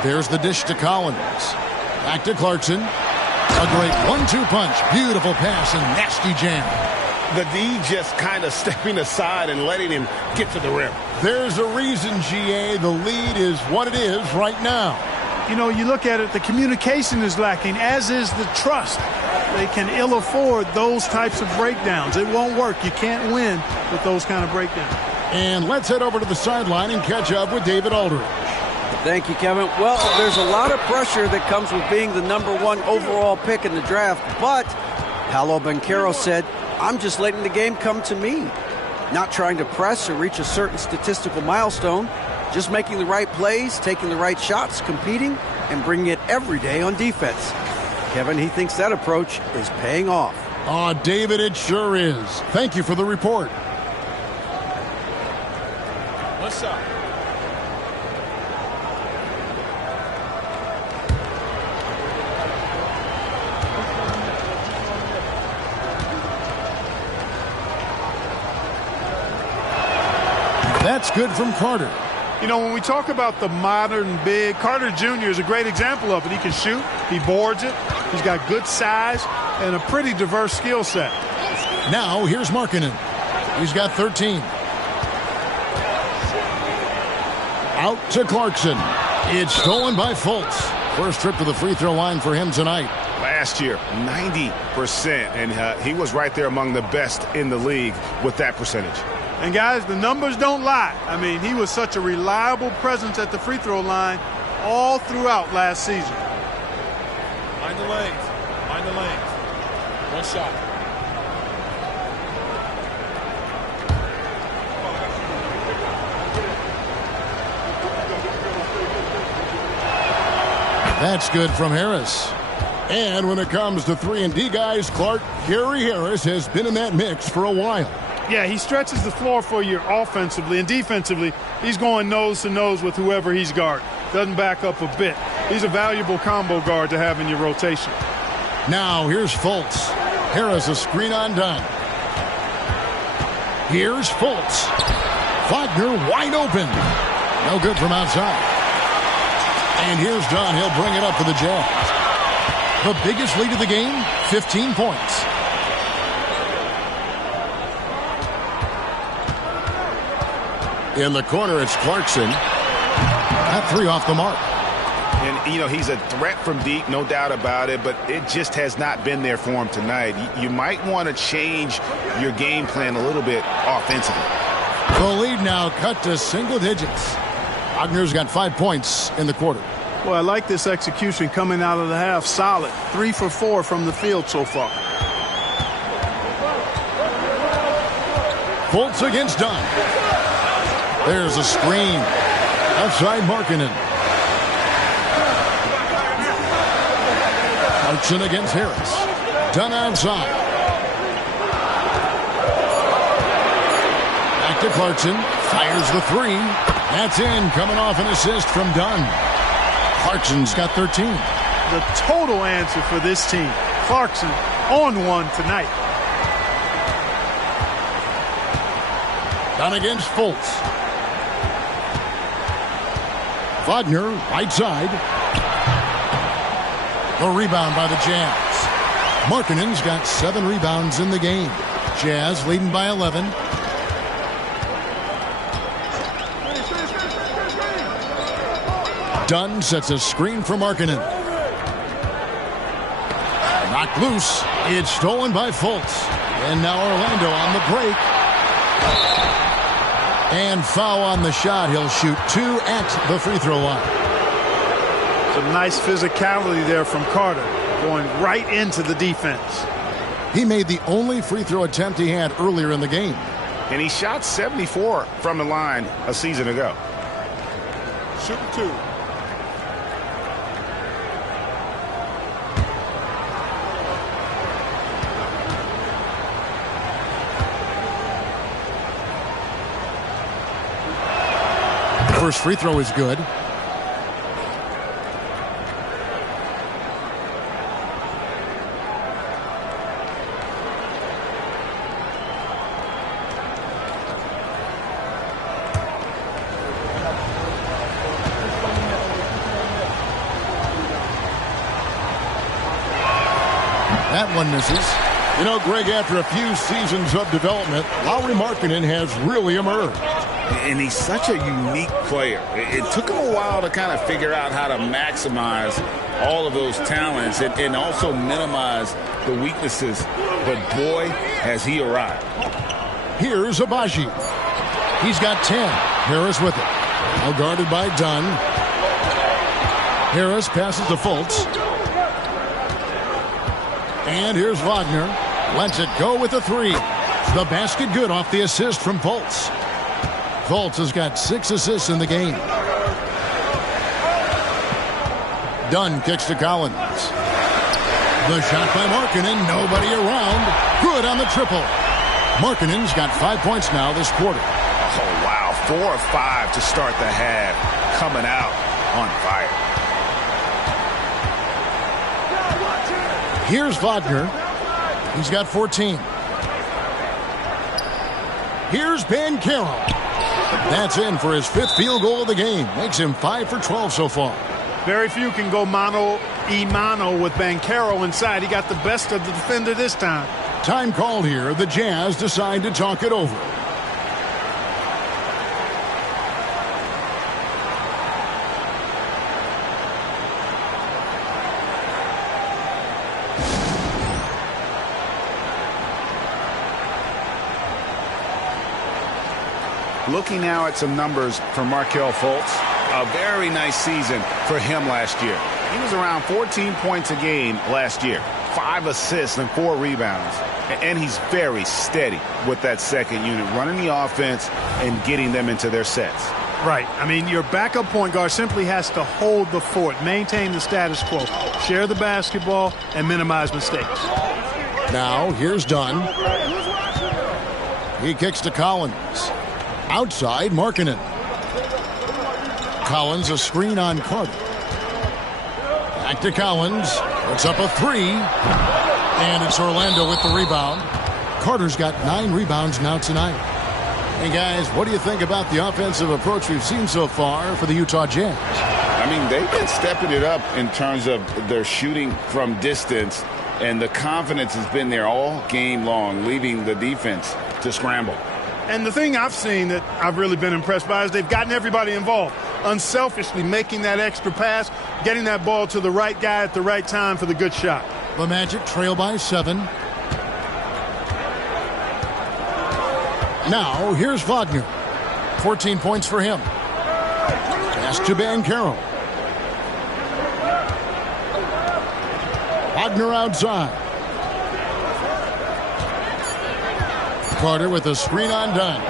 There's the dish to Collins. Back to Clarkson. A great 1-2 punch. Beautiful pass and nasty jam. The D just kind of stepping aside and letting him get to the rim. There's a reason, GA, the lead is what it is right now. You know, you look at it, the communication is lacking, as is the trust. They can ill afford those types of breakdowns. It won't work. You can't win with those kind of breakdowns. And let's head over to the sideline and catch up with David Aldridge. Thank you, Kevin. Well, there's a lot of pressure that comes with being the #1 overall pick in the draft, but Paolo Banchero said, I'm just letting the game come to me. Not trying to press or reach a certain statistical milestone, just making the right plays, taking the right shots, competing, and bringing it every day on defense. Kevin, he thinks that approach is paying off. Oh, David, it sure is. Thank you for the report. What's up? That's good from Carter. You know, when we talk about the modern big, Carter Jr. is a great example of it. He can shoot, he boards it, he's got good size, and a pretty diverse skill set. Now, here's Markkanen. He's got 13. Out to Clarkson. It's stolen by Fultz. First trip to the free throw line for him tonight. Last year, 90%, and he was right there among the best in the league with that percentage. And, guys, the numbers don't lie. I mean, he was such a reliable presence at the free throw line all throughout last season. Mind the lanes. Mind the lanes. One shot. That's good from Harris. And when it comes to 3-and-D guys, Clark, Gary Harris has been in that mix for a while. Yeah, he stretches the floor for you offensively, and defensively, he's going nose-to-nose with whoever he's guarding. Doesn't back up a bit. He's a valuable combo guard to have in your rotation. Now, here's Fultz. Harris a screen on Dunn. Here's Fultz. Wagner wide open. No good from outside. And here's Dunn. He'll bring it up for the Jazz. The biggest lead of the game, 15 points. In the corner, it's Clarkson. That three off the mark. And, you know, he's a threat from deep, no doubt about it, but it just has not been there for him tonight. You might want to change your game plan a little bit offensively. The lead now cut to single digits. Wagner's got 5 points in the quarter. Well, I like this execution coming out of the half. Solid. 3 for 4 from the field so far. Fultz against Dunn. There's a screen. Outside Markkanen. Clarkson against Harris. Dunn outside. Back to Clarkson. Fires the three. That's in. Coming off an assist from Dunn. Clarkson's got 13. The total answer for this team. Clarkson on one tonight. Dunn against Fultz. Wagner, right side. The rebound by the Jazz. Markkanen's got 7 rebounds in the game. Jazz leading by 11. Dunn sets a screen for Markkanen. Knocked loose. It's stolen by Fultz. And now Orlando on the break. And foul on the shot. He'll shoot 2 at the free throw line. Some nice physicality there from Carter, going right into the defense. He made the only free throw attempt he had earlier in the game. And he shot 74 from the line a season ago. Shooting 2. first free throw is good. That one misses. You know, Greg, after a few seasons of development, Lauri Markkanen has really emerged. And he's such a unique player. It took him a while to kind of figure out how to maximize all of those talents and also minimize the weaknesses. But boy, has he arrived. Here's Agbaji. He's got 10. Harris with it. Now guarded by Dunn. Harris passes to Fultz. And here's Wagner. Lets it go with a three. The basket good off the assist from Fultz. Fultz has got 6 assists in the game. Dunn kicks to Collins. The shot by Markkanen. Nobody around. Good on the triple. Markkanen's got 5 points now this quarter. Oh, wow. 4 of 5 to start the half. Coming out on fire. Here's Wagner. He's got 14. Here's Banchero. That's in for his 5th field goal of the game. Makes him 5 for 12 so far. Very few can go mano-a-mano with Banchero inside. He got the best of the defender this time. Time called here. The Jazz decide to talk it over. Looking now at some numbers for Markelle Fultz. A very nice season for him last year. He was around 14 points a game last year. 5 assists and 4 rebounds. And he's very steady with that second unit, running the offense and getting them into their sets. Right. I mean, your backup point guard simply has to hold the fort, maintain the status quo, share the basketball, and minimize mistakes. Now, here's Dunn. He kicks to Collins. Outside, Markkanen. Collins, a screen on Carter. Back to Collins. Puts up a three. And it's Orlando with the rebound. Carter's got 9 rebounds now tonight. Hey, guys, what do you think about the offensive approach we've seen so far for the Utah Jazz? I mean, they've been stepping it up in terms of their shooting from distance, and the confidence has been there all game long, leaving the defense to scramble. And the thing I've seen that I've really been impressed by is they've gotten everybody involved, unselfishly making that extra pass, getting that ball to the right guy at the right time for the good shot. The Magic trail by 7. Now, here's Wagner. 14 points for him. Pass to Banchero. Wagner outside. Carter with a screen on Dunn.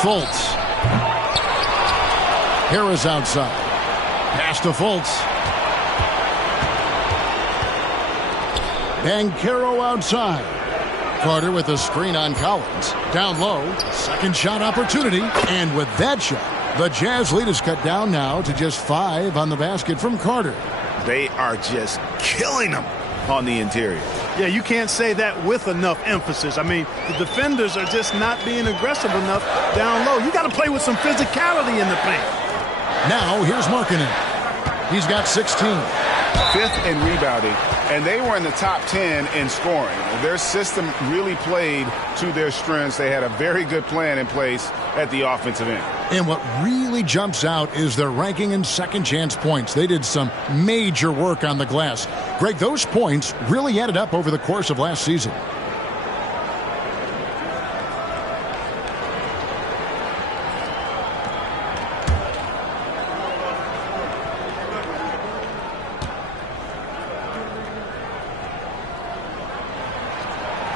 Fultz. Harris outside. Pass to Fultz. Banchero outside. Carter with a screen on Collins. Down low. Second shot opportunity. And with that shot, the Jazz lead is cut down now to just 5 on the basket from Carter. They are just killing them on the interior. Yeah, you can't say that with enough emphasis. I mean, the defenders are just not being aggressive enough down low. You got to play with some physicality in the paint. Now, here's Markkanen. He's got 16. 5th in rebounding, and they were in the top 10 in scoring. Their system really played to their strengths. They had a very good plan in place at the offensive end. And what really jumps out is their ranking in second chance points. They did some major work on the glass. Greg, those points really added up over the course of last season.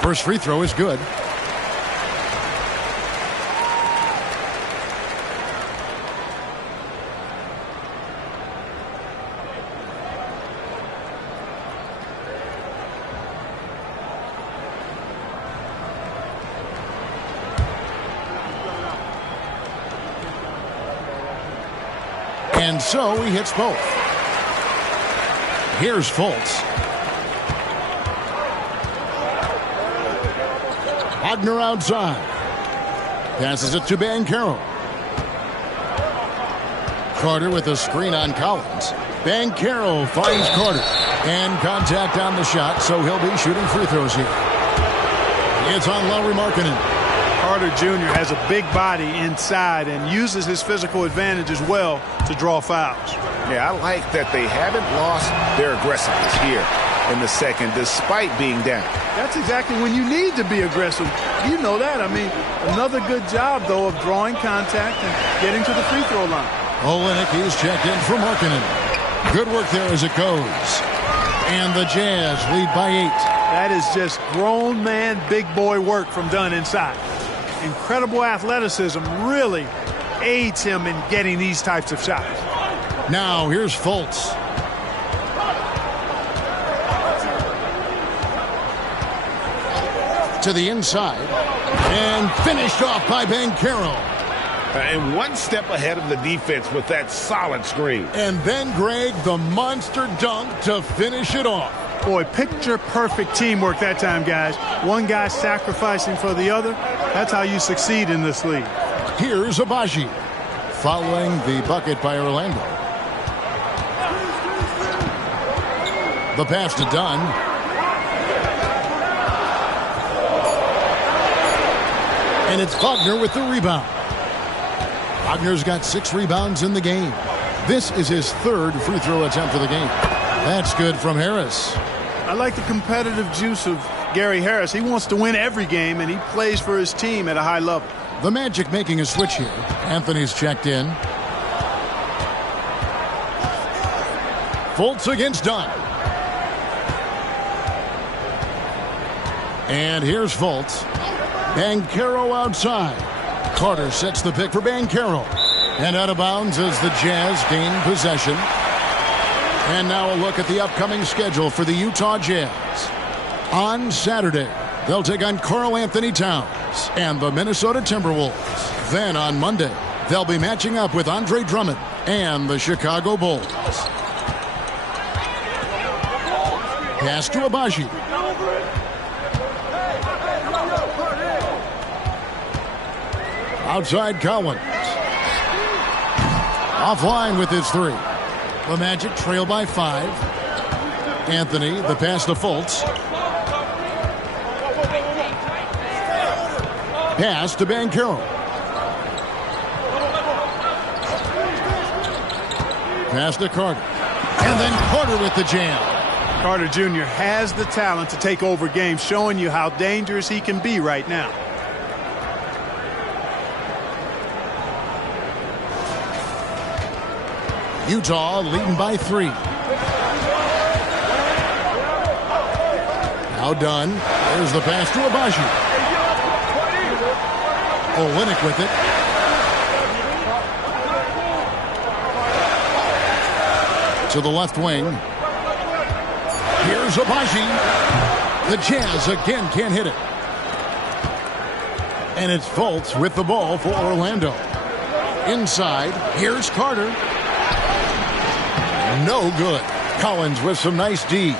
First free throw is good. And so he hits both. Here's Fultz. Wagner outside. Passes it to Banchero. Carter with a screen on Collins. Banchero finds Carter. And contact on the shot, so he'll be shooting free throws here. It's on Lauri Markkanen. Carter Jr. has a big body inside and uses his physical advantage as well to draw fouls. Yeah, I like that they haven't lost their aggressiveness here in the second despite being down. That's exactly when you need to be aggressive. You know that. I mean, another good job, though, of drawing contact and getting to the free throw line. Olynyk is checked in for Markkanen. Good work there as it goes. And the Jazz lead by 8. That is just grown man, big boy work from Dunn inside. Incredible athleticism really aids him in getting these types of shots. Now here's Fultz. To the inside. And finished off by Banchero. And one step ahead of the defense with that solid screen. And then, Greg, the monster dunk to finish it off. Boy, picture-perfect teamwork that time, guys. One guy sacrificing for the other. That's how you succeed in this league. Here's Agbaji following the bucket by Orlando. The pass to Dunn. And it's Wagner with the rebound. Wagner's got 6 rebounds in the game. This is his 3rd free throw attempt of the game. That's good from Harris. I like the competitive juice of Gary Harris. He wants to win every game, and he plays for his team at a high level. The Magic making a switch here. Anthony's checked in. Fultz against Dunn. And here's Fultz. Banchero outside. Carter sets the pick for Banchero. And out of bounds as the Jazz gain possession. And now a look at the upcoming schedule for the Utah Jazz. On Saturday, they'll take on Karl-Anthony Towns and the Minnesota Timberwolves. Then on Monday, they'll be matching up with Andre Drummond and the Chicago Bulls. Pass to Agbaji. Outside Collins. Offline with his 3. The Magic trail by 5. Anthony, the pass to Fultz. Pass to Banchero. Pass to Carter. And then Carter with the jam. Carter Jr. has the talent to take over games, showing you how dangerous he can be right now. Utah leading by 3. Now Dunn. There's the pass to Agbaji. Olynyk with it. To the left wing. Here's Agbaji. The Jazz again can't hit it. And it's Fultz with the ball for Orlando. Inside. Here's Carter. No good. Collins with some nice D.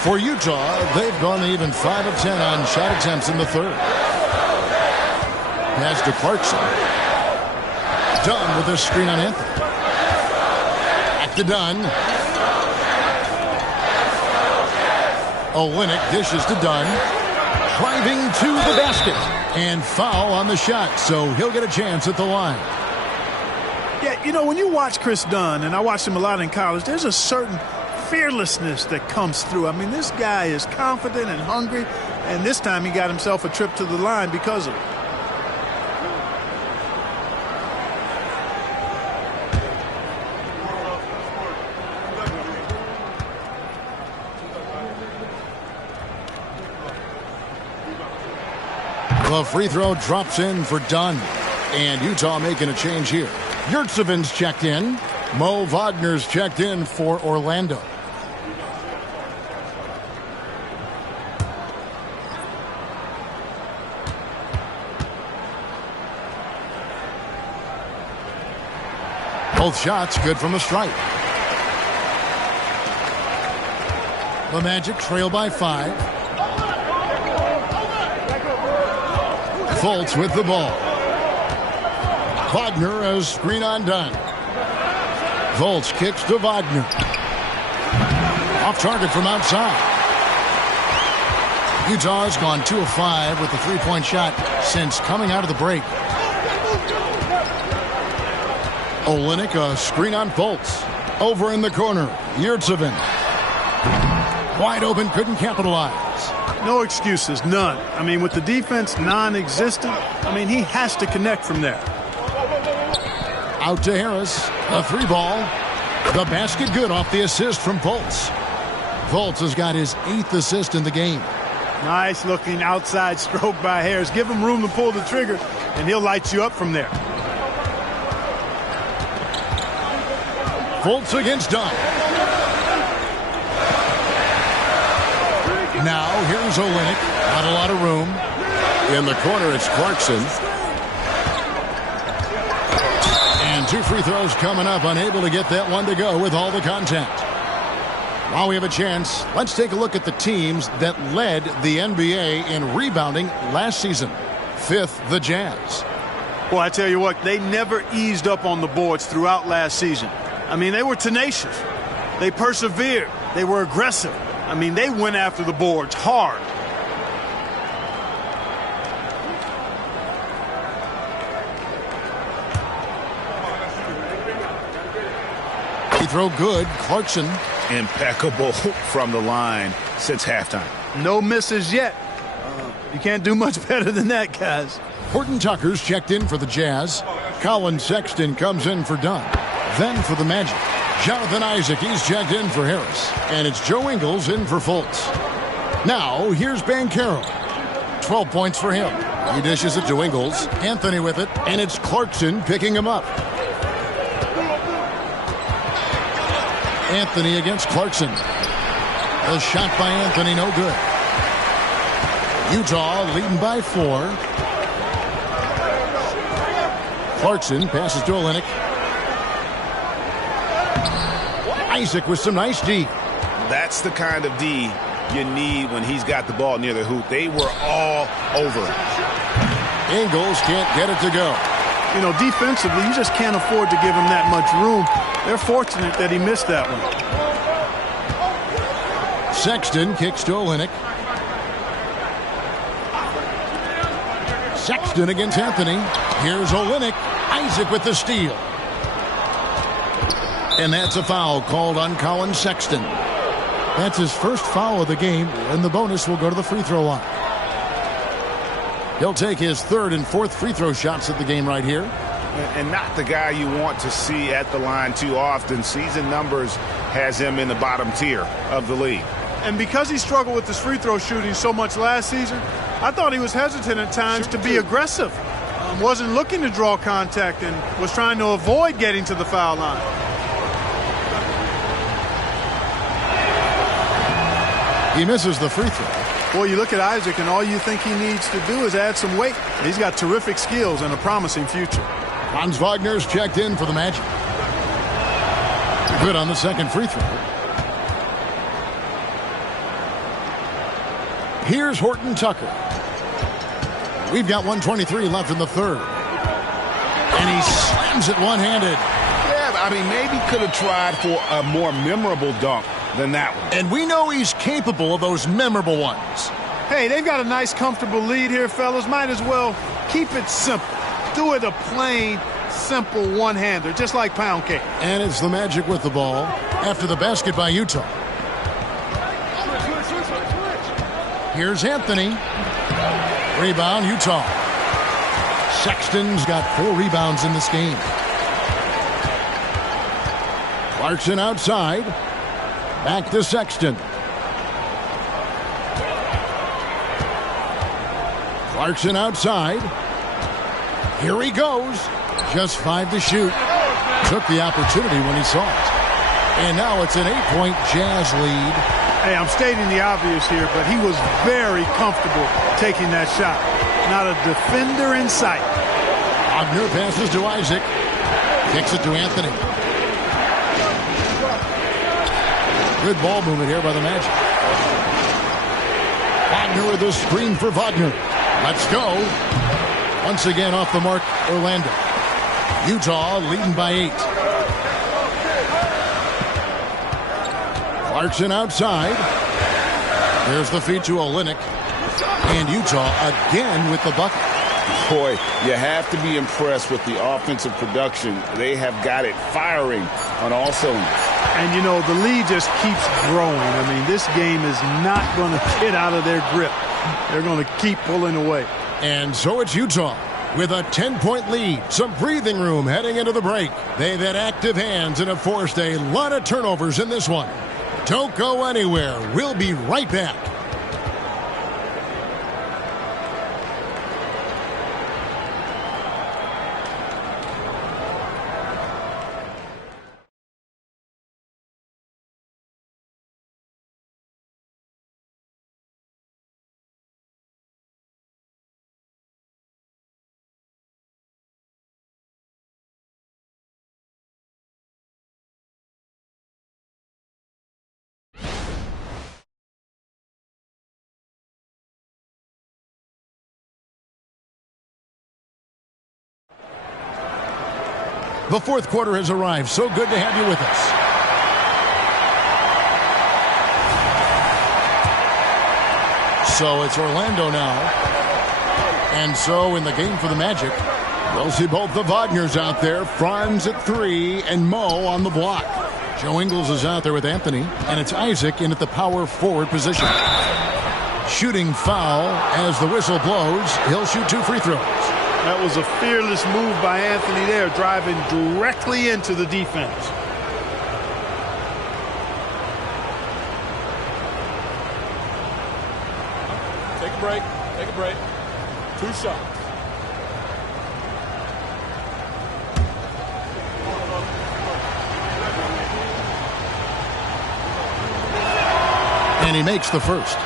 For Utah, they've gone even 5 of 10 on shot attempts in the 3rd. Pass to Clarkson. Dunn with a screen on Anthony. Back to Dunn. Olynyk dishes to Dunn. Driving to the basket. And foul on the shot, so he'll get a chance at the line. Yeah, you know, when you watch Chris Dunn, and I watched him a lot in college, there's a certain fearlessness that comes through. I mean, this guy is confident and hungry, and this time he got himself a trip to the line because of it. The free throw drops in for Dunn. And Utah making a change here. Yurtseven's checked in. Mo Wagner's checked in for Orlando. Both shots good from the stripe. The Magic trail by 5. Fultz with the ball. Wagner as screen on Dunn. Fultz kicks to Wagner. Off target from outside. Utah has gone 2 of 5 with the three-point shot since coming out of the break. Olynyk a screen on Fultz. Over in the corner, Yurtseven. Wide open, couldn't capitalize. No excuses, none. I mean, with the defense non-existent, I mean, he has to connect from there. Out to Harris, a 3-ball. The basket good off the assist from Fultz. Fultz has got his 8th assist in the game. Nice looking outside stroke by Harris. Give him room to pull the trigger, and he'll light you up from there. Fultz against Dunn. Now here's Olynyk. Not a lot of room. In the corner, it's Clarkson. And 2 free throws coming up. Unable to get that one to go with all the contact. While we have a chance, let's take a look at the teams that led the NBA in rebounding last season. 5th, the Jazz. Well, I tell you what, they never eased up on the boards throughout last season. I mean, they were tenacious. They persevered. They were aggressive. I mean, they went after the boards hard. Free throw good. Clarkson. Impeccable from the line since halftime. No misses yet. You can't do much better than that, guys. Horton Tucker's checked in for the Jazz. Colin Sexton comes in for Dunn. Then for the Magic, Jonathan Isaac, he's checked in for Harris. And it's Joe Ingles in for Fultz. Now, here's Banchero. 12 points for him. He dishes it to Ingles. Anthony with it, and it's Clarkson picking him up. Anthony against Clarkson. A shot by Anthony, no good. Utah leading by 4. Clarkson passes to Olynyk. Isaac with some nice D. That's the kind of D you need when he's got the ball near the hoop. They were all over it. Ingles can't get it to go. You know, defensively, you just can't afford to give him that much room. They're fortunate that he missed that one. Sexton kicks to Olynyk. Sexton against Anthony. Here's Olynyk. Isaac with the steal. And that's a foul called on Colin Sexton. That's his first foul of the game, and the bonus will go to the free throw line. He'll take his 3rd and 4th free throw shots at the game right here. And not the guy you want to see at the line too often. Season numbers has him in the bottom tier of the league. And because he struggled with his free throw shooting so much last season, I thought he was hesitant at times to be aggressive. Wasn't looking to draw contact and was trying to avoid getting to the foul line. He misses the free throw. Well, you look at Isaac, and all you think he needs to do is add some weight. He's got terrific skills and a promising future. Franz Wagner's checked in for the Magic. Good on the 2nd free throw. Here's Horton Tucker. We've got 1:23 left in the 3rd. And he slams it one-handed. Yeah, I mean, maybe could have tried for a more memorable dunk than that one. And we know he's capable of those memorable ones. Hey, they've got a nice, comfortable lead here, fellas. Might as well keep it simple. Do it a plain, simple one-hander, just like pound cake. And it's the Magic with the ball after the basket by Utah. Here's Anthony. Rebound, Utah. Sexton's got 4 rebounds in this game. Clarkson outside. Back to Sexton. Clarkson outside. Here he goes. Just 5 to shoot. Took the opportunity when he saw it. And now it's an 8-point Jazz lead. Hey, I'm stating the obvious here, but he was very comfortable taking that shot. Not a defender in sight. Wagner passes to Isaac. Kicks it to Anthony. Good ball movement here by the Magic. Wagner with a screen for Wagner. Let's go. Once again off the mark, Orlando. Utah leading by 8. Clarkson outside. There's the feed to Olynyk. And Utah again with the bucket. Boy, you have to be impressed with the offensive production. They have got it firing on all cylinders. And, you know, the lead just keeps growing. I mean, this game is not going to get out of their grip. They're going to keep pulling away. And so it's Utah with a 10-point lead. Some breathing room heading into the break. They've had active hands and have forced a lot of turnovers in this one. Don't go anywhere. We'll be right back. The fourth quarter has arrived. So good to have you with us. So it's Orlando now. And so in the game for the Magic, we'll see both the Wagners out there. Franz at 3 and Mo on the block. Joe Ingles is out there with Anthony. And it's Isaac in at the power forward position. Shooting foul as the whistle blows. He'll shoot 2 free throws. That was a fearless move by Anthony there, driving directly into the defense. Take a break. Take a break. 2 shots. And he makes the first.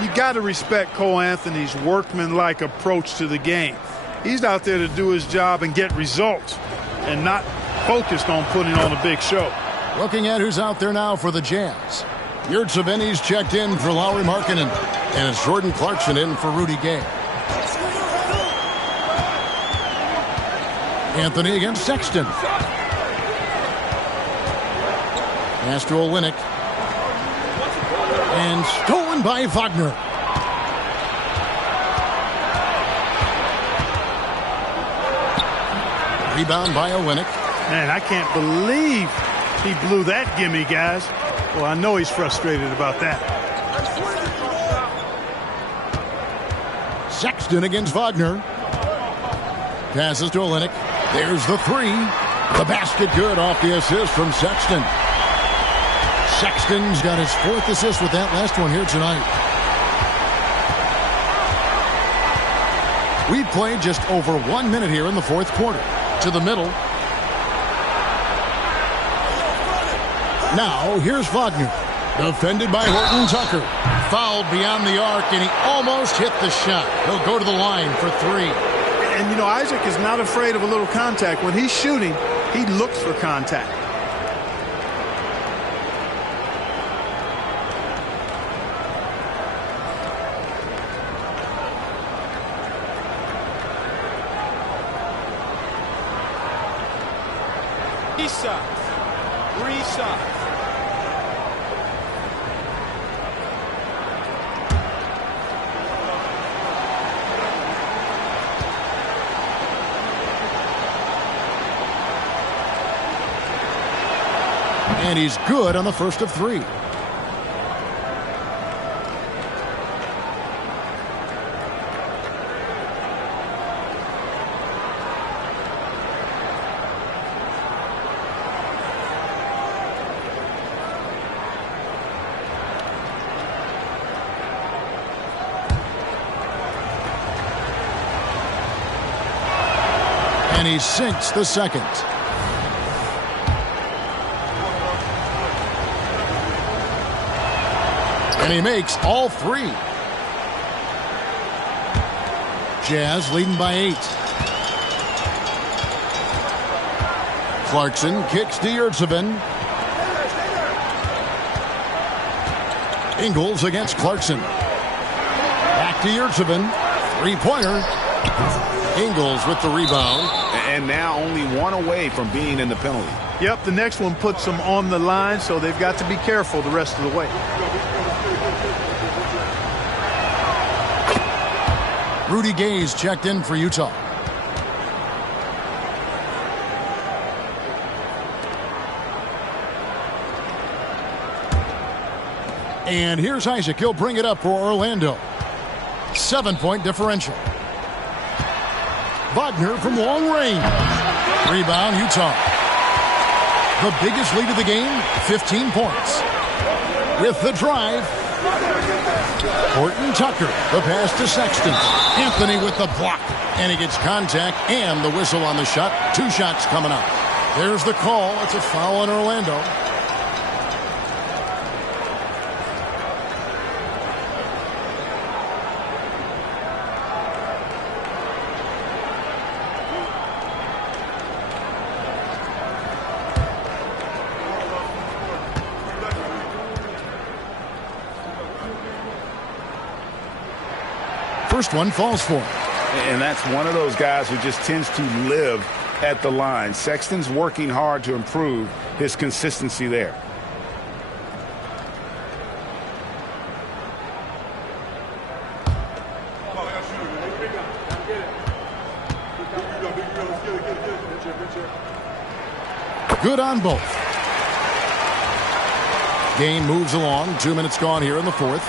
You got to respect Cole Anthony's workmanlike approach to the game. He's out there to do his job and get results and not focused on putting on a big show. Looking at who's out there now for the Jazz. Yurtseven Benny's checked in for Lauri Markkanen. And it's Jordan Clarkson in for Rudy Gay. Anthony against Sexton. Pass to Olynyk. And stolen by Wagner. Rebound by Olynyk. Man, I can't believe he blew that gimme, guys. Well, I know he's frustrated about that. Sexton against Wagner. Passes to Olynyk. There's the 3. The basket good off the assist from Sexton. Sexton's got his 4th assist with that last one here tonight. We played just over 1 minute here in the fourth quarter. To the middle. Now, here's Wagner. Defended by Horton Tucker. Fouled beyond the arc, and he almost hit the shot. He'll go to the line for 3. And, you know, Isaac is not afraid of a little contact. When he's shooting, he looks for contact. Shots. 3 shots. And he's good on the first of 3. And he sinks the second. And he makes all 3. Jazz leading by 8. Clarkson kicks to Yurtseven. Ingles against Clarkson. Back to Yurtseven. Three-pointer. Ingles with the rebound. And now only one away from being in the penalty. Yep, the next one puts them on the line, so they've got to be careful the rest of the way. Rudy Gay's checked in for Utah. And here's Isaac. He'll bring it up for Orlando. 7-point differential. Wagner from long range. Rebound, Utah. The biggest lead of the game, 15 points. With the drive, Horton Tucker. The pass to Sexton. Anthony with the block. And he gets contact and the whistle on the shot. 2 shots coming up. There's the call. It's a foul on Orlando. First one falls for him. And that's one of those guys who just tends to live at the line. Sexton's working hard to improve his consistency there. Good on both. Game moves along. 2 minutes gone here in the fourth.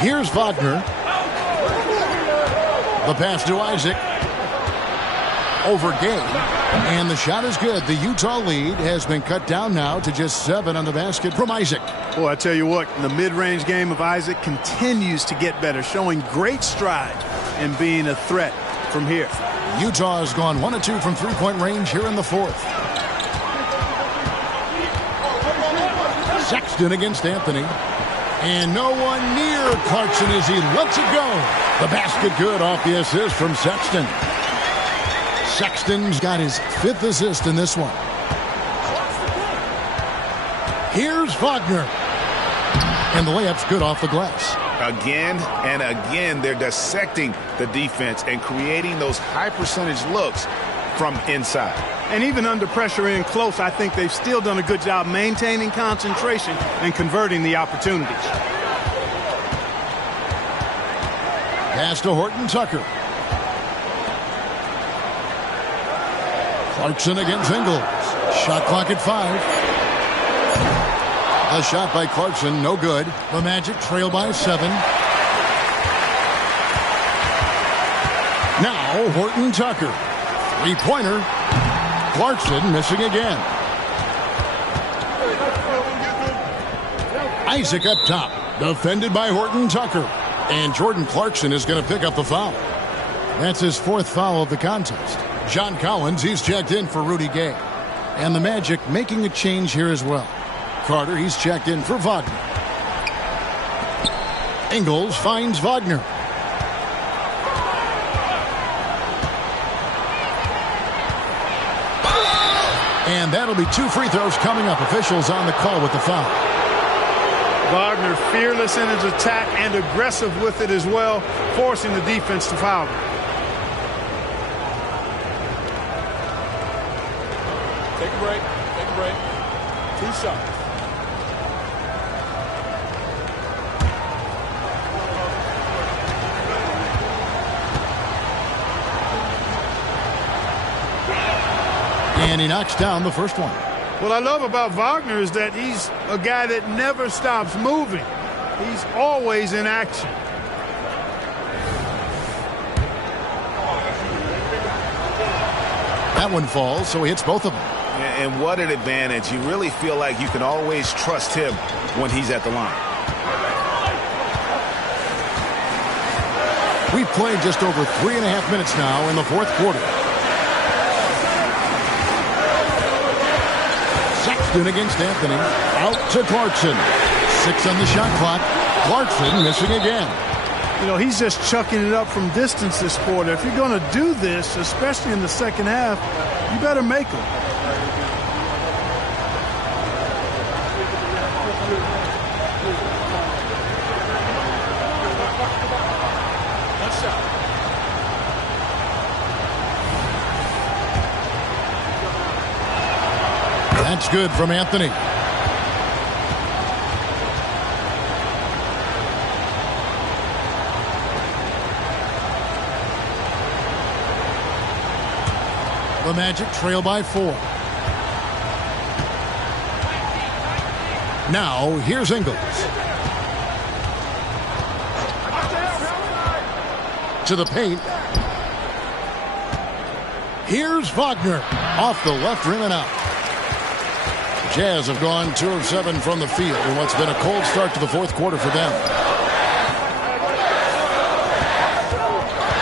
Here's Wagner. The pass to Isaac. Over Gay. And the shot is good. The Utah lead has been cut down now to just 7 on the basket from Isaac. Boy, I tell you what, the mid-range game of Isaac continues to get better, showing great stride in being a threat from here. Utah has gone 1 of 2 from three-point range here in the fourth. Sexton against Anthony. And no one near Clarkson as he lets it go. The basket good off the assist from Sexton. Sexton's got his 5th assist in this one. Here's Wagner. And the layup's good off the glass. Again and again, they're dissecting the defense and creating those high-percentage looks from inside. And even under pressure in close, I think they've still done a good job maintaining concentration and converting the opportunities. Pass to Horton Tucker. Clarkson against Ingles. Shot clock at 5. A shot by Clarkson, no good. The Magic trail by 7. Now Horton Tucker. Three-pointer. Clarkson missing again. Isaac up top. Defended by Horton Tucker. And Jordan Clarkson is going to pick up the foul. That's his 4th foul of the contest. John Collins, he's checked in for Rudy Gay. And the Magic making a change here as well. Carter, he's checked in for Wagner. Ingles finds Wagner. And that'll be 2 free throws coming up. Officials on the call with the foul. Wagner fearless in his attack and aggressive with it as well, forcing the defense to foul him. Take a break. Take a break. 2 shots. And he knocks down the first one. What I love about Wagner is that he's a guy that never stops moving. He's always in action. That one falls, so he hits both of them. And what an advantage. You really feel like you can always trust him when he's at the line. We've played just over 3.5 minutes now in the fourth quarter. Sexton against Anthony. Out to Clarkson. 6 on the shot clock. Clarkson missing again. You know, he's just chucking it up from distance this quarter. If you're going to do this, especially in the second half, you better make them. That's good from Anthony. The Magic trail by 4. Now, here's Ingles. To the paint. Here's Wagner. Off the left rim and out. The Jazz have gone 2 of 7 from the field in what's been a cold start to the fourth quarter for them.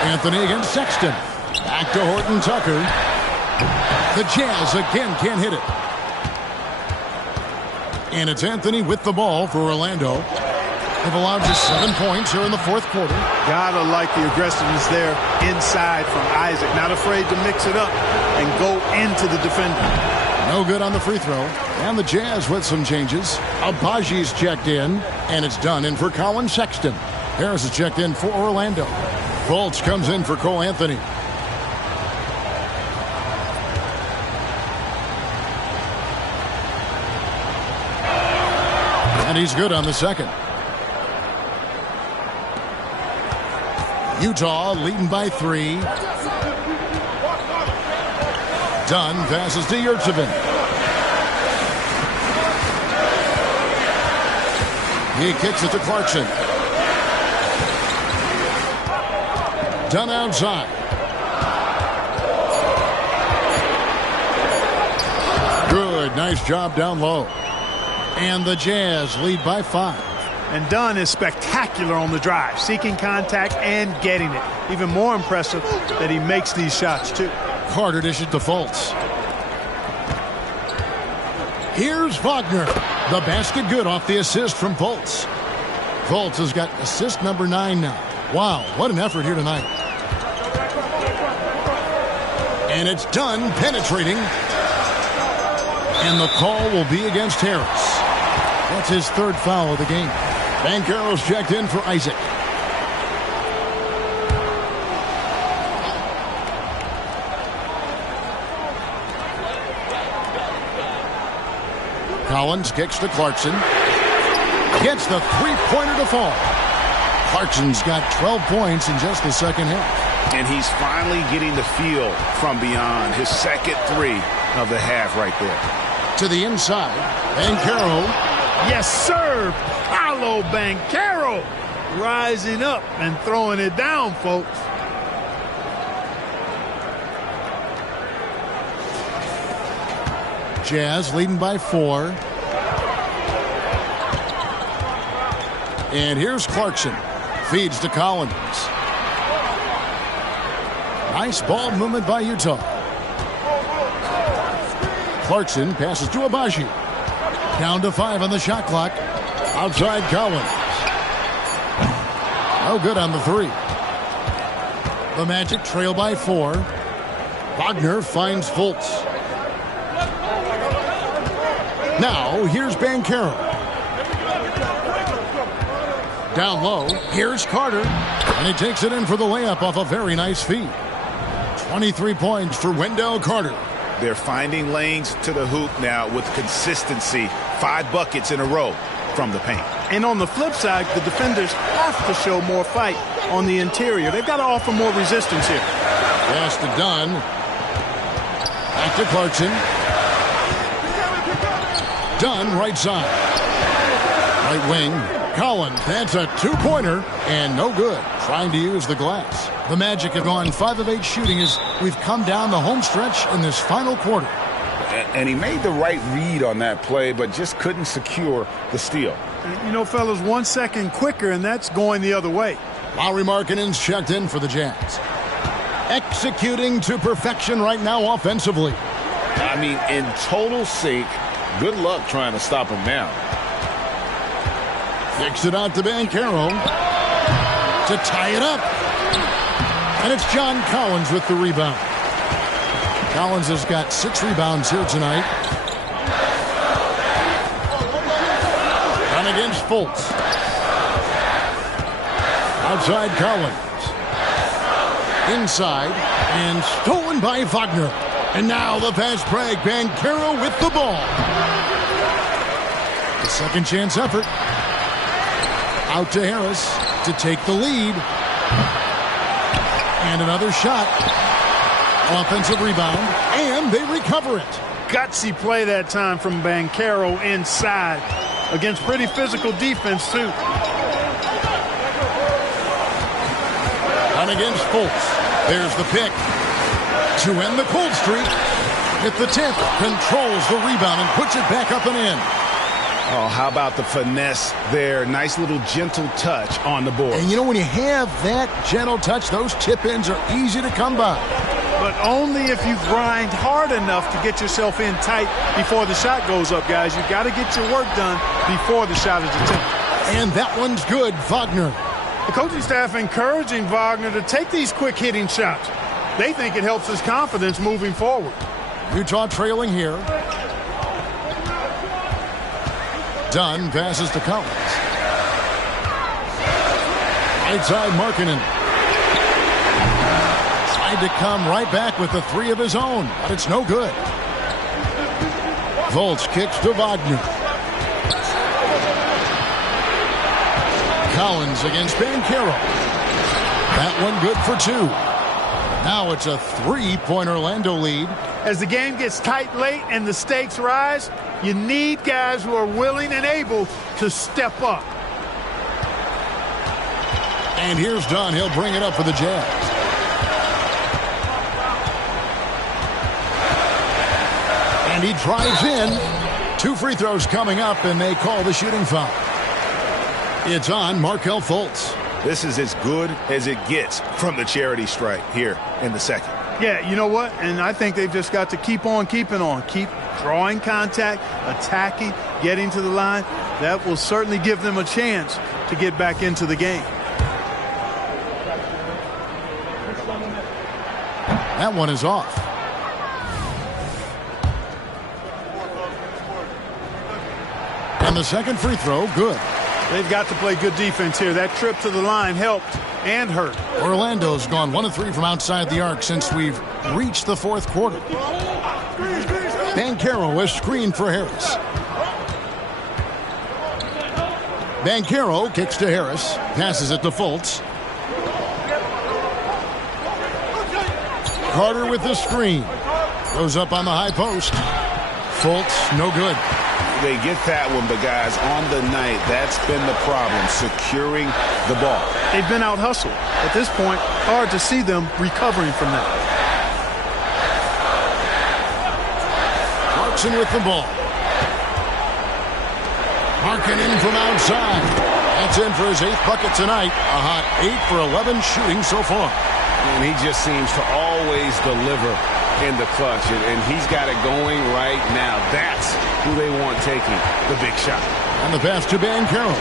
Anthony against Sexton. Back to Horton Tucker. The Jazz again can't hit it. And it's Anthony with the ball for Orlando. They've allowed just 7 points here in the fourth quarter. Gotta like the aggressiveness there inside from Isaac. Not afraid to mix it up and go into the defender. No good on the free throw. And the Jazz with some changes. Abaji's checked in, and it's done in for Colin Sexton. Harris is checked in for Orlando. Fultz comes in for Cole Anthony. And he's good on the second. Utah leading by 3. Dunn passes to Yurtseven. He kicks it to Clarkson. Dunn outside. Good, nice job down low. And the Jazz lead by 5. And Dunn is spectacular on the drive, seeking contact and getting it. Even more impressive that he makes these shots, too. Carter dishes to Fultz. Here's Wagner. The basket good off the assist from Fultz. Fultz has got assist number 9 now. Wow, what an effort here tonight. And it's Dunn penetrating. And the call will be against Harris. That's his 3rd foul of the game. Banchero's checked in for Isaac. Collins kicks to Clarkson. Gets the three-pointer to fall. Clarkson's got 12 points in just the second half. And he's finally getting the feel from beyond. His second 3 of the half right there. To the inside. Banchero. Yes, sir. Paolo Banchero rising up and throwing it down, folks. Jazz leading by 4. And here's Clarkson. Feeds to Collins. Nice ball movement by Utah. Clarkson passes to Abaji. Down to 5 on the shot clock. Outside Collins. No good on the 3. The Magic trail by 4. Wagner finds Fultz. Now, here's Banchero. Down low, here's Carter. And he takes it in for the layup off a very nice feed. 23 points for Wendell Carter. They're finding lanes to the hoop now with consistency. 5 buckets in a row from the paint. And on the flip side, the defenders have to show more fight on the interior. They've got to offer more resistance here. Pass to Dunn. Back to Clarkson. Dunn right side. Right wing. Collins. That's a 2-pointer and no good. Trying to use the glass. The Magic have gone 5 of 8 shooting as we've come down the home stretch in this final quarter. And he made the right read on that play, but just couldn't secure the steal. You know, fellas, 1 second quicker, and that's going the other way. Lauri Markkanen's checked in for the Jazz. Executing to perfection right now offensively. I mean, in total sync. Good luck trying to stop him now. Kicks it out to Banchero. to tie it up. And it's John Collins with the rebound. Collins has got 6 rebounds here tonight. And against Fultz. Outside Collins. Inside. And stolen by Wagner. And now the fast break. Banchero with the ball. The second chance effort. Out to Harris to take the lead. And another shot. Offensive rebound. And they recover it. Gutsy play that time from Banchero inside. Against pretty physical defense, too. And against Fultz. There's the pick. To end the cold streak. At the tip. Controls the rebound and puts it back up and in. Oh, how about the finesse there? Nice little gentle touch on the board. And you know, when you have that gentle touch, those tip-ins are easy to come by. But only if you grind hard enough to get yourself in tight before the shot goes up, guys. You've got to get your work done before the shot is attempted. And that one's good, Wagner. The coaching staff encouraging Wagner to take these quick-hitting shots. They think it helps his confidence moving forward. Utah trailing here. Dunn passes to Collins. Right side Markkanen. Tried to come right back with the 3 of his own, but it's no good. Fultz kicks to Wagner. Collins against Banchero. That one good for 2. Now it's a 3-point Orlando lead. As the game gets tight late and the stakes rise, you need guys who are willing and able to step up. And here's Dunn. He'll bring it up for the Jazz. And he drives in. 2 free throws coming up, and they call the shooting foul. It's on Markelle Fultz. This is as good as it gets from the charity stripe here in the second. Yeah, you know what? And I think they've just got to keep on keeping on. Keep drawing contact, attacking, getting to the line. That will certainly give them a chance to get back into the game. That one is off. And the second free throw, good. They've got to play good defense here. That trip to the line helped and hurt. Orlando's gone 1 of 3 from outside the arc since we've reached the 4th quarter. Banchero, a screen for Harris. Banchero kicks to Harris. Passes it to Fultz. Carter with the screen. Goes up on the high post. Fultz, no good. They get that one, but guys, on the night, that's been the problem, securing the ball. They've been out-hustled. At this point, hard to see them recovering from that. Clarkson with the ball. Markkanen from outside. That's in for his 8th bucket tonight. A hot 8 for 11 shooting so far. And he just seems to always deliver in the clutch, and he's got it going right now. That's who they want taking the big shot. And the pass to Banchero.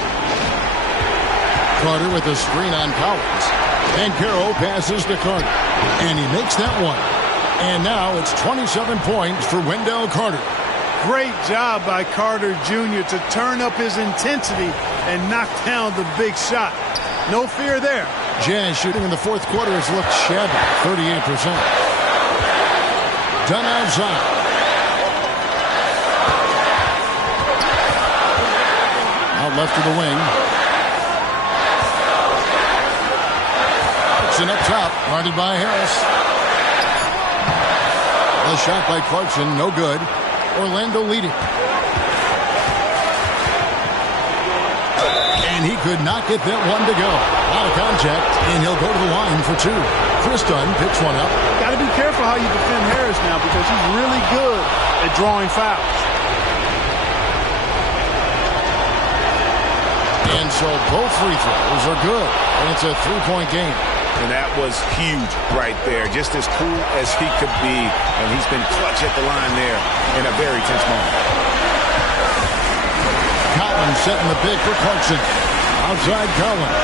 Carter with a screen on Collins. Banchero passes to Carter, and he makes that one. And now it's 27 points for Wendell Carter. Great job by Carter Jr. to turn up his intensity and knock down the big shot. No fear there. Jazz shooting in the 4th quarter has looked shabby, 38%. Dunn outside. Out left to the wing. Clarkson up top, guarded by Harris. The shot by Clarkson, no good. Orlando leading. And he could not get that one to go. Out of contact, and he'll go to the line for 2. Chris Dunn picks one up. Got to be careful how you defend Harris now because he's really good at drawing fouls. And so both free throws are good. And it's a 3-point game. And that was huge right there. Just as cool as he could be. And he's been clutch at the line there in a very tense moment. Collins setting the pick for Clarkson. Outside Collins.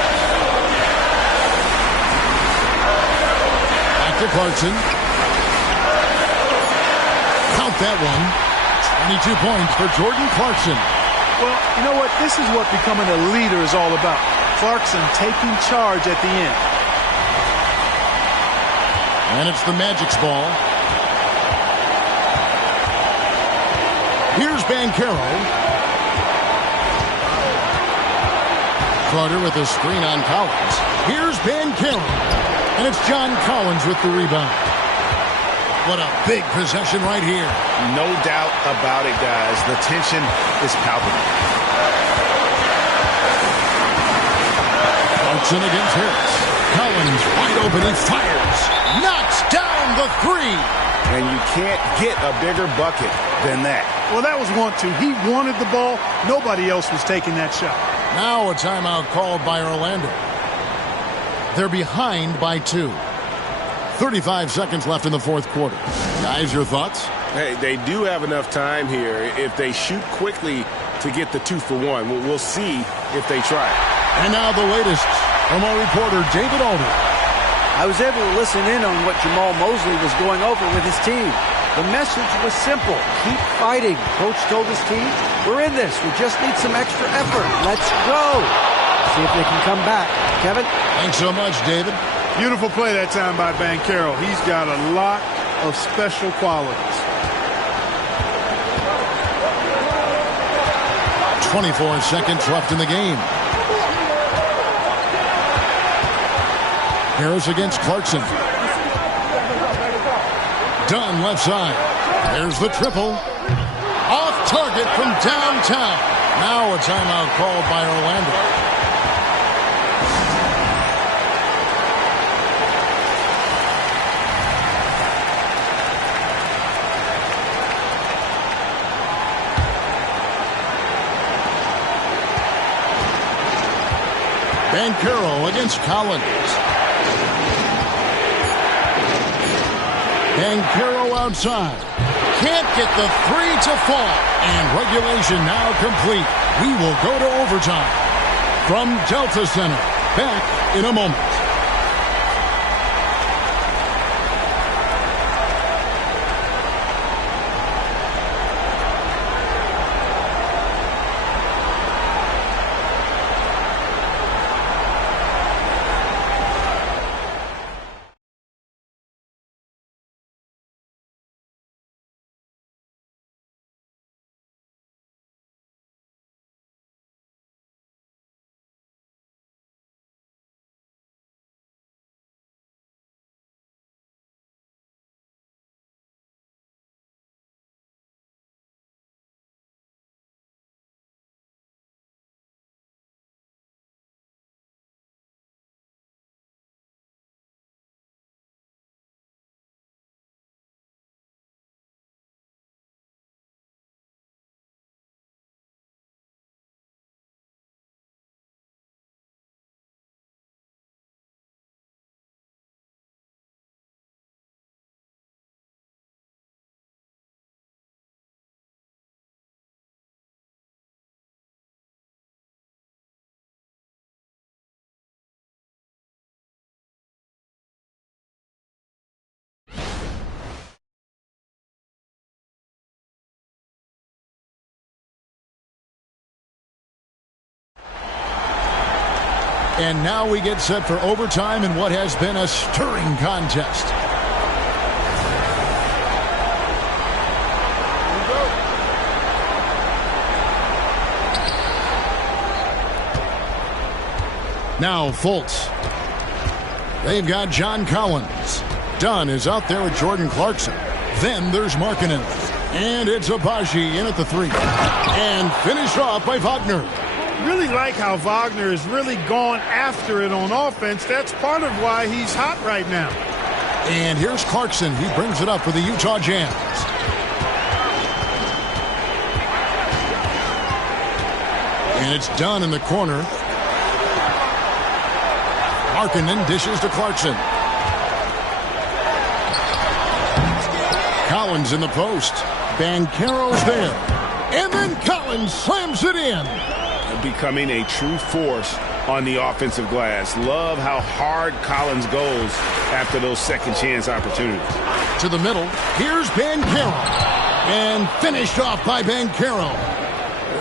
to Clarkson. Count that one. 22 points for Jordan Clarkson. Well, you know what? This is what becoming a leader is all about. Clarkson taking charge at the end. And it's the Magic's ball. Here's Banchero. Carter with a screen on Collins. Here's Banchero. And it's John Collins with the rebound. What a big possession right here. No doubt about it, guys. The tension is palpable. Clarkson against Harris. Collins wide open. He fires. Knocks down the three. And you can't get a bigger bucket than that. Well, that was 1-2. He wanted the ball. Nobody else was taking that shot. Now a timeout called by Orlando. They're behind by 2. 35 seconds left in the fourth quarter. Guys, your thoughts? Hey, they do have enough time here if they shoot quickly to get the 2-for-1. We'll see if they try. And now the latest from our reporter, David Alder. I was able to listen in on what Jamal Mosley was going over with his team. The message was simple. Keep fighting. Coach told his team, we're in this. We just need some extra effort. Let's go. See if they can come back. Kevin? Thanks so much, David. Beautiful play that time by Banchero. He's got a lot of special qualities. 24 seconds left in the game. Harris against Clarkson. Dunn left side. There's the triple. Off target from downtown. Now a timeout called by Orlando. Banchero against Collins. Banchero outside. Can't get the three to fall. And regulation now complete. We will go to overtime. From Delta Center. Back in a moment. And now we get set for overtime in what has been a stirring contest. Now Fultz. They've got John Collins. Dunn is out there with Jordan Clarkson. Then there's Markkanen. And it's Agbaji in at the three. And finished off by Wagner. Really like how Wagner has really gone after it on offense. That's part of why he's hot right now. And here's Clarkson. He brings it up for the Utah Jazz. And it's Dunn in the corner. Markkanen dishes to Clarkson. Collins in the post. Banchero's there. And then Collins slams it in. becoming a true force on the offensive glass. Love how hard Collins goes after those second chance opportunities. To the middle, here's Banchero. And finished off by Banchero.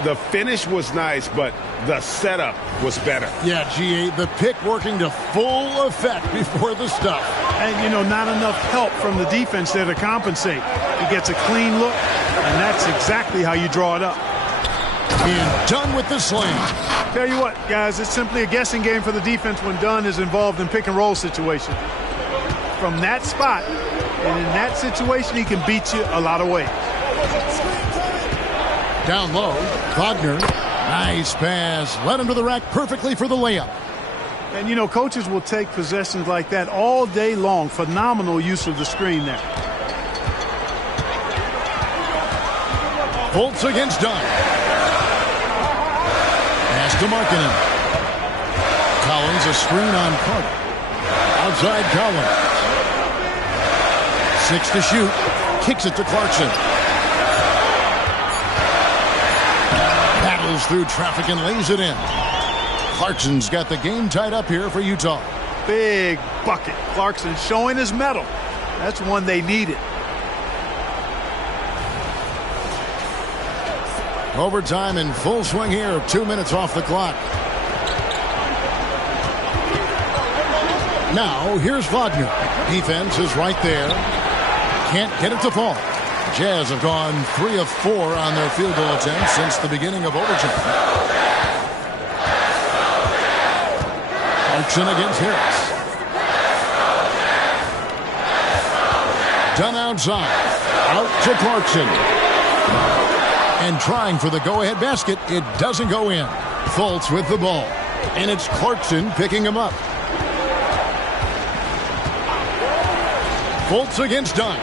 The finish was nice, but the setup was better. Yeah, GA, the pick working to full effect before the stuff. And, you know, not enough help from the defense there to compensate. He gets a clean look, and that's exactly how you draw it up. And done with the slam. Tell you what, guys, it's simply a guessing game for the defense when Dunn is involved in pick-and-roll situation. From that spot, and in that situation, he can beat you a lot of ways. Down low, Wagner. Nice pass. Led him to the rack perfectly for the layup. And, you know, coaches will take possessions like that all day long. Phenomenal use of the screen there. Fultz against Dunn. Pass to Markkanen. Collins, a screen on Carter. Outside Collins. 6 to shoot. Kicks it to Clarkson. Battles through traffic and lays it in. Clarkson's got the game tied up here for Utah. Big bucket. Clarkson showing his mettle. That's one they needed. Overtime in full swing here. 2 minutes off the clock. Now, here's Wagner. Defense is right there. Can't get it to fall. Jazz have gone 3 of 4 on their field goal attempts since the beginning of overtime. Clarkson against Harris. Dunn outside. Out to Clarkson. And trying for the go-ahead basket. It doesn't go in. Fultz with the ball. And it's Clarkson picking him up. Fultz against Dunn.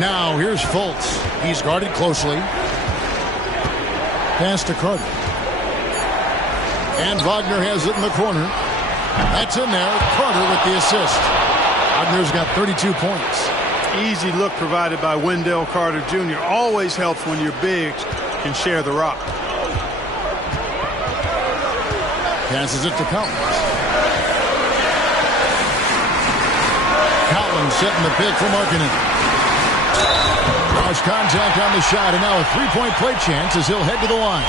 Now here's Fultz. He's guarded closely. Pass to Carter. And Wagner has it in the corner. That's in there. Carter with the assist. Wagner's got 32 points. Easy look provided by Wendell Carter Jr. Always helps when your bigs can share the rock. Passes it to Collins. Collins setting the pick for Markkanen. Cross contact on the shot, and now a three-point play chance as he'll head to the line.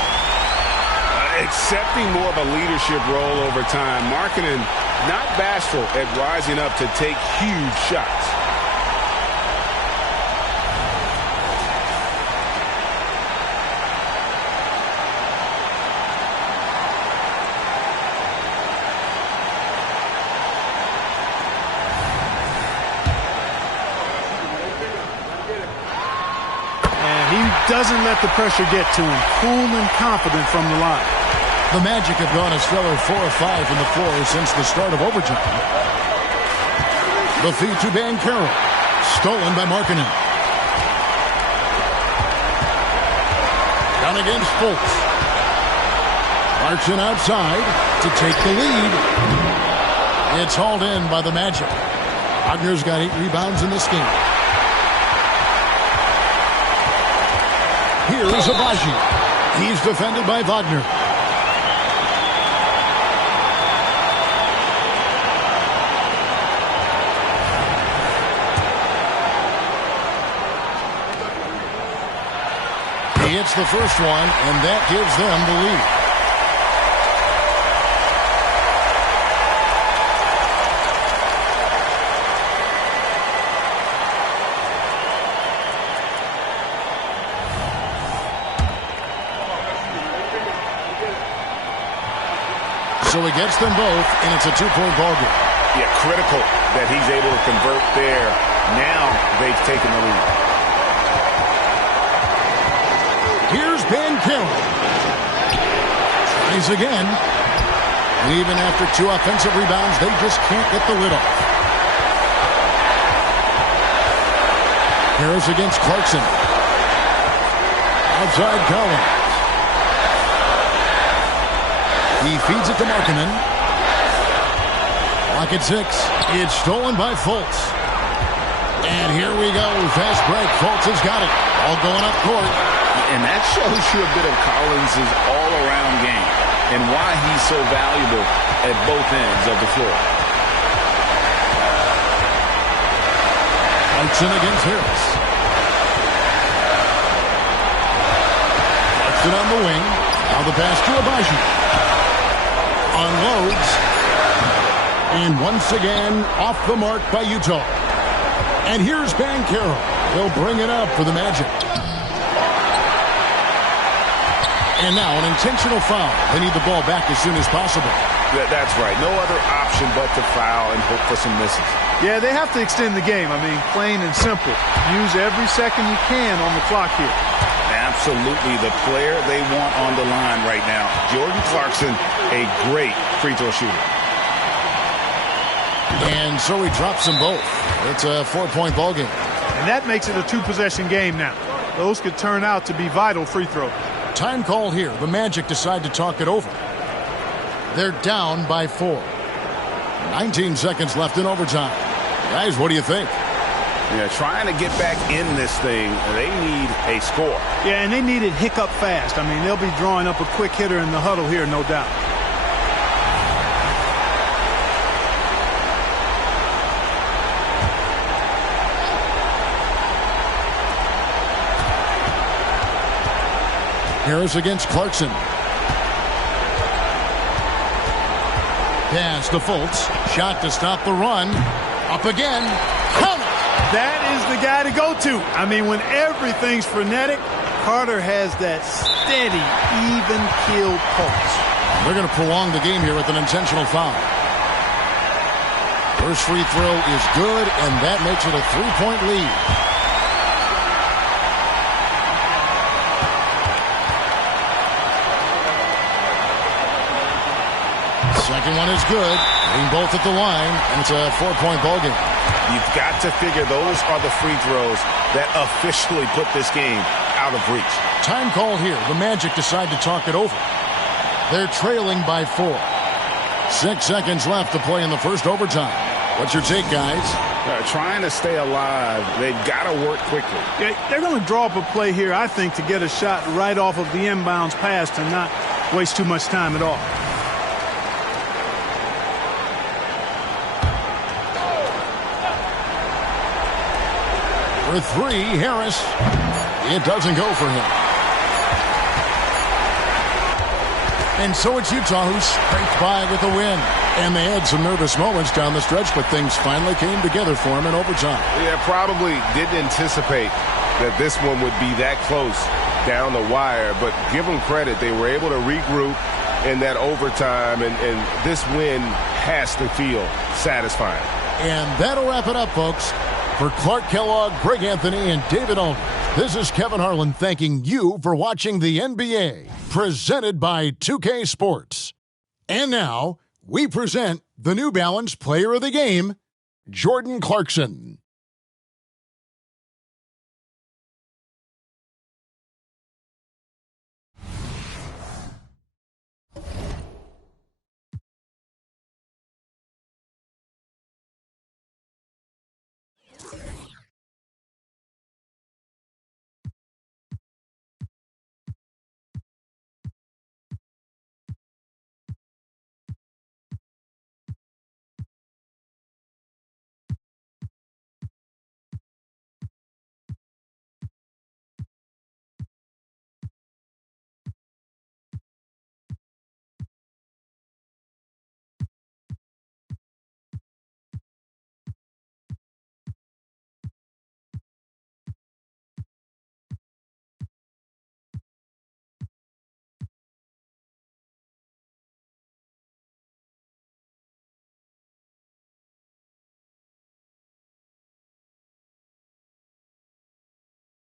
Accepting more of a leadership role over time. Markkanen not bashful at rising up to take huge shots. Doesn't let the pressure get to him. Cool and confident from the line. The Magic have gone a stellar 4 of 5 from the floor since the start of overtime. The feed to Banchero. Stolen by Markkanen. Down against Fultz. Clarkson outside to take the lead. It's hauled in by the Magic. Wagner's got 8 rebounds in this game. Here's Agbaji. He's defended by Wagner. He hits the first one, and that gives them the lead. So he gets them both, and it's a 2-point ball game. Yeah, critical that he's able to convert there. Now they've taken the lead. Here's Banchero. Tries again. Even after 2 offensive rebounds, they just can't get the lid off. Harris against Clarkson. Outside Collins. He feeds it to Markkanen. Lock at 6. It's stolen by Fultz. And here we go. Fast break. Fultz has got it. All going up court. And that shows you a bit of Collins' all-around game and why he's so valuable at both ends of the floor. Clarkson against Harris. Clarkson on the wing. Now the pass to Agbaji. Unloads. And once again, off the mark by Utah. And here's Banchero. He'll bring it up for the Magic. And now an intentional foul. They need the ball back as soon as possible. That's right. No other option but to foul and hope for some misses. Yeah, they have to extend the game. I mean, plain and simple. Use every second you can on the clock here. Absolutely. The player they want on the line right now. Jordan Clarkson, a great free throw shooter. And so he drops them both. It's a 4-point ball game. And that makes it a 2-possession game now. Those could turn out to be vital free throws. Time call here. The Magic decide to talk it over. They're down by 4. 19 seconds left in overtime. Guys, what do you think? Yeah, trying to get back in this thing, they need a score. Yeah, and they need it hiccup fast. I mean, they'll be drawing up a quick hitter in the huddle here, no doubt. Harris against Clarkson. Pass to Fultz. Shot to stop the run. Up again. Count it. That is the guy to go to. I mean, when everything's frenetic, Carter has that steady, even-keeled pulse. They're going to prolong the game here with an intentional foul. First free throw is good, and that makes it a 3-point lead. Second one is good. Hitting both at the line, and it's a 4-point ball game. You've got to figure those are the free throws that officially put this game out of reach. Time call here. The Magic decide to talk it over. They're trailing by 4. 6 seconds left to play in the first overtime. What's your take, guys? Trying to stay alive. They've got to work quickly. Yeah, they're going to draw up a play here, I think, to get a shot right off of the inbounds pass to not waste too much time at all. For 3, Harris. It doesn't go for him. And so it's Utah who scraped by with a win. And they had some nervous moments down the stretch, but things finally came together for them in overtime. Yeah, probably didn't anticipate that this one would be that close down the wire, but give them credit. They were able to regroup in that overtime, and this win has to feel satisfying. And that'll wrap it up, folks. For Clark Kellogg, Greg Anthony, and David Aldridge, this is Kevin Harlan thanking you for watching the NBA, presented by 2K Sports. And now, we present the New Balance Player of the Game, Jordan Clarkson.